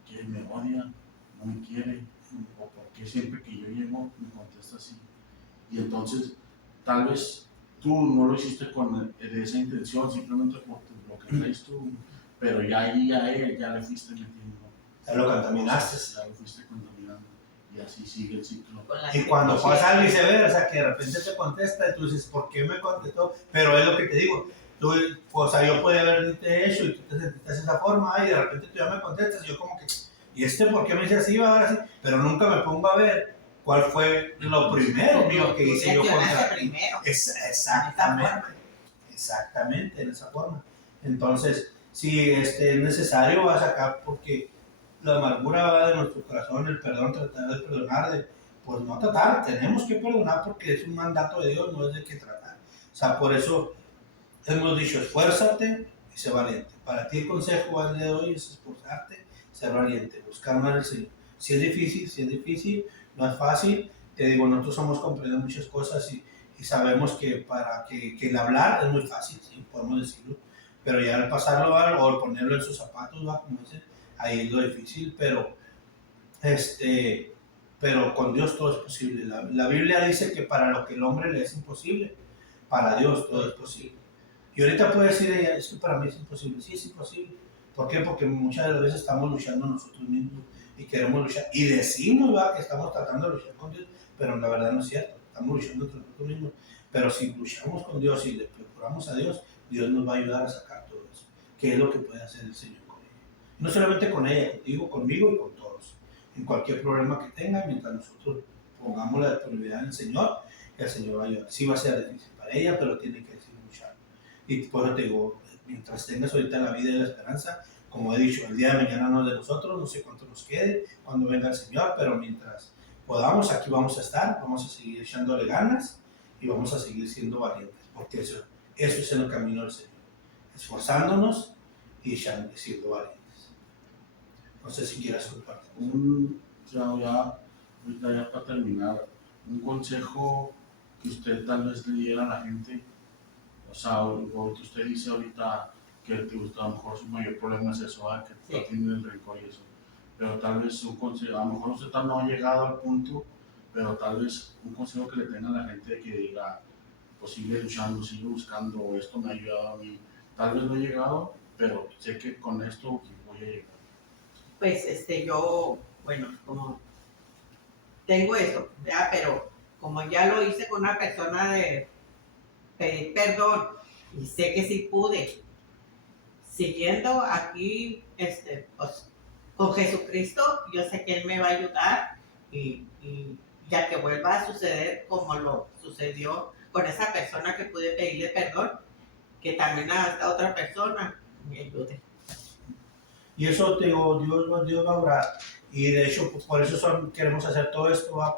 pues, que me odia, no me quiere, o porque siempre que yo llego me contesta así. Y entonces, tal vez tú no lo hiciste con esa intención, simplemente por lo que traes tú, pero ya ahí a él ya le fuiste metiendo. Ya lo contaminaste. Ya lo fuiste contaminando. Y así sigue el ciclo. Y cuando pasa al viceversa, que de repente te contesta, y tú dices, ¿por qué me contestó? Pero es lo que te digo, tú, o sea, yo podía haberte hecho y tú te sentiste de esa forma, y de repente tú ya me contestas, y yo como que, ¿y por qué me dice así? Ahora sí, pero nunca me pongo a ver cuál fue lo primero mío que hice yo contra ti. Exactamente, en esa forma. Entonces, si es necesario, vas acá porque la amargura va de nuestro corazón, el perdón, tratar de perdonar, pues no tratar, tenemos que perdonar porque es un mandato de Dios, no es de qué tratar. O sea, por eso hemos dicho, esfuérzate y sé valiente. Para ti el consejo al día de hoy es esforzarte, ser valiente, buscar más al Señor. Si es difícil, no es fácil. Te digo, nosotros hemos comprendido muchas cosas y sabemos que que el hablar es muy fácil, ¿sí? Podemos decirlo, pero ya al pasarlo o al ponerlo en sus zapatos, como dicen, ahí es lo difícil, pero con Dios todo es posible. La Biblia dice que para lo que el hombre le es imposible, para Dios todo es posible. Y ahorita puede decir ella, es que para mí es imposible. Sí, es imposible. ¿Por qué? Porque muchas de las veces estamos luchando nosotros mismos y queremos luchar. Y decimos que estamos tratando de luchar con Dios, pero la verdad no es cierto. Estamos luchando entre nosotros mismos. Pero si luchamos con Dios y le procuramos a Dios, Dios nos va a ayudar a sacar todo eso. ¿Qué es lo que puede hacer el Señor con ella? No solamente con ella, conmigo y con todos. En cualquier problema que tenga, mientras nosotros pongamos la disponibilidad en el Señor, el Señor va a ayudar. Sí va a ser difícil para ella, pero tiene que decir luchar. Y por eso te digo, mientras tengas ahorita la vida y la esperanza, como he dicho, el día de mañana no es de nosotros, no sé cuánto nos quede cuando venga el Señor, pero mientras podamos, aquí vamos a estar, vamos a seguir echándole ganas y vamos a seguir siendo valientes, porque eso es el camino del Señor, esforzándonos y siendo valientes. No sé si quieras compartir. Ahorita ya para terminar, un consejo que usted tal vez le diera a la gente, o sea, o que usted dice ahorita que te gusta, a lo mejor su mayor problema es eso, que Sí. tiene el rencor y eso, pero tal vez un consejo, a lo mejor usted no ha llegado al punto, pero tal vez un consejo que le tenga a la gente que diga, pues sigue luchando, sigue buscando, esto me ha ayudado a mí, tal vez no he llegado, pero sé que con esto voy a llegar. Pues yo, bueno, como tengo eso, ¿verdad? Pero como ya lo hice con una persona de pedir perdón y sé que sí pude, siguiendo aquí, pues con Jesucristo, yo sé que Él me va a ayudar y ya que vuelva a suceder como lo sucedió con esa persona que pude pedirle perdón, que también a esta otra persona me ayude. Y eso te digo, Dios va a orar. Y de hecho, pues, por eso queremos hacer todo esto, ¿va?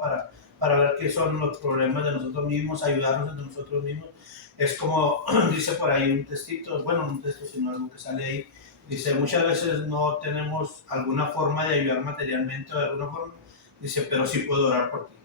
Para ver qué son los problemas de nosotros mismos, ayudarnos entre nosotros mismos. Es como dice por ahí un textito, bueno, no un texto, sino algo que sale ahí. Dice, muchas veces no tenemos alguna forma de ayudar materialmente o de alguna forma. Dice, pero sí puedo orar por ti,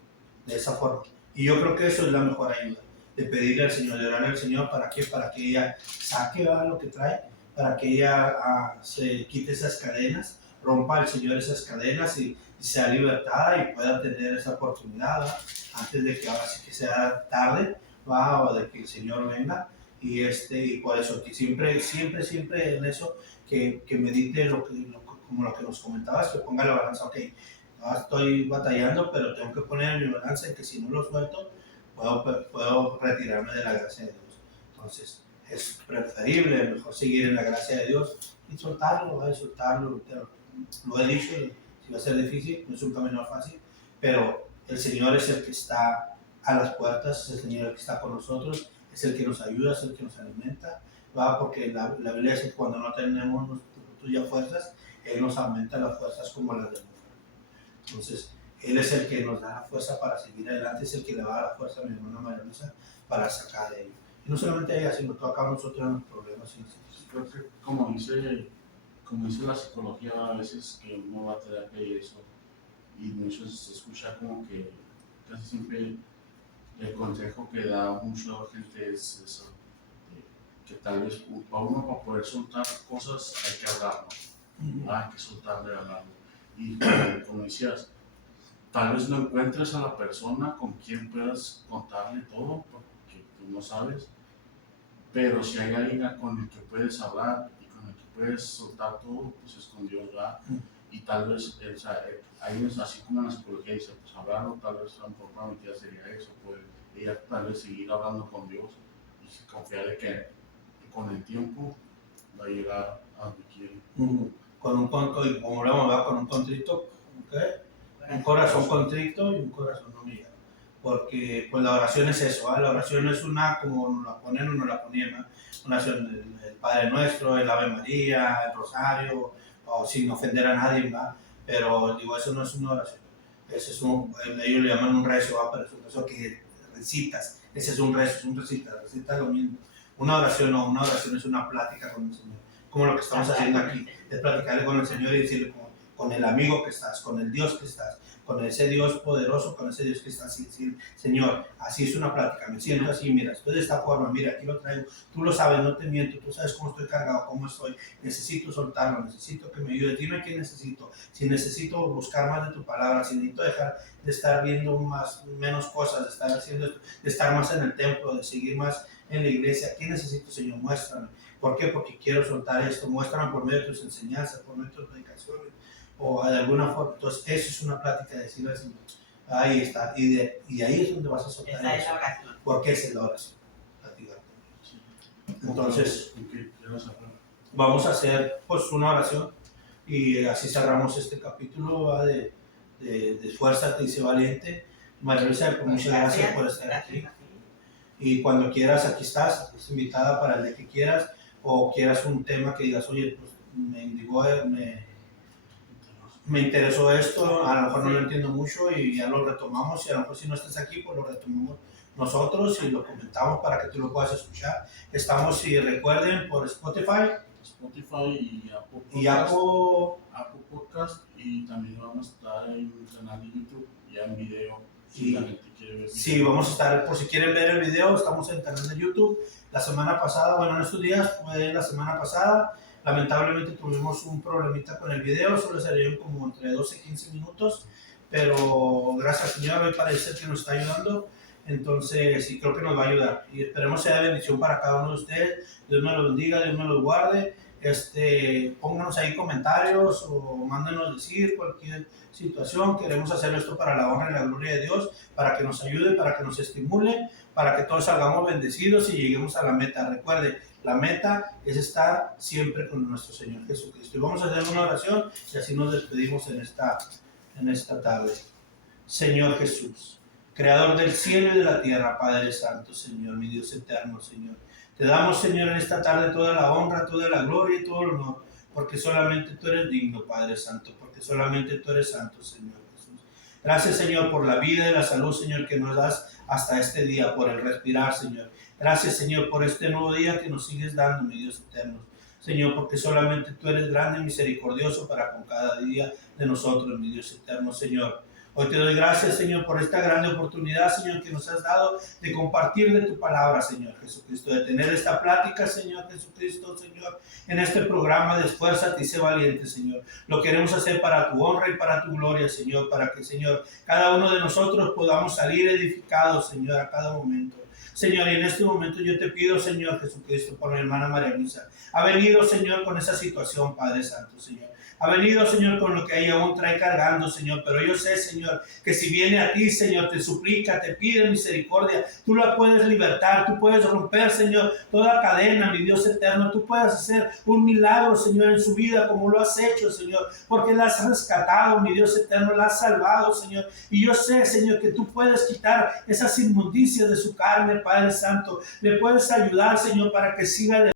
de esa forma. Y yo creo que eso es la mejor ayuda, de pedirle al Señor, de orar al Señor, ¿para qué? Para que ella saque lo que trae, para que ella se quite esas cadenas, rompa al Señor esas cadenas y sea libertada y pueda tener esa oportunidad, ¿va? Antes de que ahora sí que sea tarde, ¿va? O de que el Señor venga. Y por eso, que siempre en eso, que medite como lo que nos comentabas, que ponga la balanza, ok, estoy batallando, pero tengo que poner en mi balanza en que si no lo suelto, puedo retirarme de la gracia de Dios. Entonces, es preferible, mejor seguir en la gracia de Dios y soltarlo, lo he dicho, si va a ser difícil, no es un camino fácil, pero el Señor es el que está a las puertas, es el Señor el que está con nosotros, es el que nos ayuda, es el que nos alimenta, ¿va? Porque la Biblia dice que cuando no tenemos tuyas fuerzas, Él nos aumenta las fuerzas como las de mujer. Entonces, Él es el que nos da la fuerza para seguir adelante, es el que le va a dar la fuerza a mi hermana María Luisa para sacar de ello. Y no solamente ella, sino todos nosotros en los problemas. Creo que como dice la psicología, a veces que uno va a terapia y eso, y muchos se escucha como que casi siempre el consejo que da mucha gente es eso, que tal vez para uno para poder soltar cosas hay que hablarlo, hay que soltarle hablarlo. Y como decías, tal vez no encuentres a la persona con quien puedas contarle todo, porque tú no sabes, pero si hay alguien con el que puedes hablar y con el que puedes soltar todo, pues es con Dios, ¿verdad? Y tal vez, hay así como en la psicología dice, pues hablarlo, tal vez a lo mejor para mi tía sería eso, pues ella tal vez seguir hablando con Dios y confiar de que con el tiempo va a llegar a donde quiere. Con un contrito, ¿okay? Un corazón contrito y un corazón humillado. Porque pues la oración es eso, ¿va? La oración es una, como nos la ponen o nos la ponían, ¿va? Una oración, el Padre Nuestro, el Ave María, el Rosario, o sin ofender a nadie, ¿va? Pero digo, eso no es una oración. Ese es ellos le llaman un rezo, ¿va? Pero es un rezo que recitas. Ese es un rezo, es un recita lo mismo. Una oración no, una oración es una plática con el Señor, como lo que estamos haciendo aquí, es platicarle con el Señor y decirle con el amigo que estás, con el Dios que estás, con ese Dios poderoso, con ese Dios que estás, y decir, Señor, así es una plática, me siento así, mira, estoy de esta forma, mira, aquí lo traigo, tú lo sabes, no te miento, tú sabes cómo estoy cargado, cómo estoy, necesito soltarlo, necesito que me ayudes, dime qué necesito, si necesito buscar más de tu palabra, si necesito dejar de estar viendo menos cosas, de estar haciendo esto, de estar más en el templo, de seguir más en la iglesia, ¿qué necesito, Señor? Muéstrame. ¿Por qué? Porque quiero soltar esto, muéstrame por medio de tus enseñanzas, por medio de tus predicaciones, o de alguna forma. Entonces, eso es una plática de decirle al Señor, ahí está, y ahí es donde vas a soltar esa eso. Es la oración. Porque esa es la oración, platicar con Dios. Entonces, vamos a hacer pues una oración, y así cerramos este capítulo, ¿va? de esfuérzate y sé valiente, María Luisa, pues, muchas gracias por estar aquí. Y cuando quieras, aquí estás invitada para el día que quieras, o quieras un tema que digas, oye, pues me interesó esto, a lo mejor no lo entiendo mucho y ya lo retomamos, y a lo mejor si no estás aquí, pues lo retomamos nosotros y lo comentamos para que tú lo puedas escuchar. Estamos, si recuerden, por Spotify y Apple Podcast, y Apple Podcast, y también vamos a estar en el canal de YouTube ya en video. Y la gente quiere ver sí, vamos a estar, por si quieren ver el video, estamos en el canal de YouTube. La semana pasada, bueno, en estos días, fue la semana pasada, lamentablemente tuvimos un problemita con el video, solo salieron como entre 12 y 15 minutos, pero gracias al Señor, hoy parece que nos está ayudando, entonces sí, creo que nos va a ayudar, y esperemos sea de bendición para cada uno de ustedes. Dios me los bendiga, Dios me los guarde. Pónganos ahí comentarios o mándenos decir cualquier situación. Queremos hacer esto para la honra y la gloria de Dios, para que nos ayude, para que nos estimule, para que todos salgamos bendecidos y lleguemos a la meta. Recuerde, la meta es estar siempre con nuestro Señor Jesucristo. Y vamos a hacer una oración y así nos despedimos en esta tarde. Señor Jesús, Creador del cielo y de la tierra, Padre Santo, Señor, mi Dios eterno, Señor. Te damos, Señor, en esta tarde toda la honra, toda la gloria y todo el honor, porque solamente tú eres digno, Padre Santo, porque solamente tú eres santo, Señor Jesús. Gracias, Señor, por la vida y la salud, Señor, que nos das hasta este día, por el respirar, Señor. Gracias, Señor, por este nuevo día que nos sigues dando, mi Dios eterno. Señor, porque solamente tú eres grande y misericordioso para con cada día de nosotros, mi Dios eterno, Señor. Hoy te doy gracias, Señor, por esta grande oportunidad, Señor, que nos has dado de compartir de tu palabra, Señor Jesucristo, de tener esta plática, Señor Jesucristo, Señor, en este programa de Esfuérzate y Sé Valiente, Señor. Lo queremos hacer para tu honra y para tu gloria, Señor, para que, Señor, cada uno de nosotros podamos salir edificados, Señor, a cada momento. Señor, y en este momento yo te pido, Señor Jesucristo, por mi hermana María Luisa. Ha venido, Señor, con esa situación, Padre Santo, Señor. Ha venido, Señor, con lo que ella aún trae cargando, Señor. Pero yo sé, Señor, que si viene a ti, Señor, te suplica, te pide misericordia. Tú la puedes libertar, tú puedes romper, Señor, toda cadena, mi Dios eterno. Tú puedes hacer un milagro, Señor, en su vida como lo has hecho, Señor. Porque la has rescatado, mi Dios eterno, la has salvado, Señor. Y yo sé, Señor, que tú puedes quitar esas inmundicias de su carne, Padre Santo. Le puedes ayudar, Señor, para que siga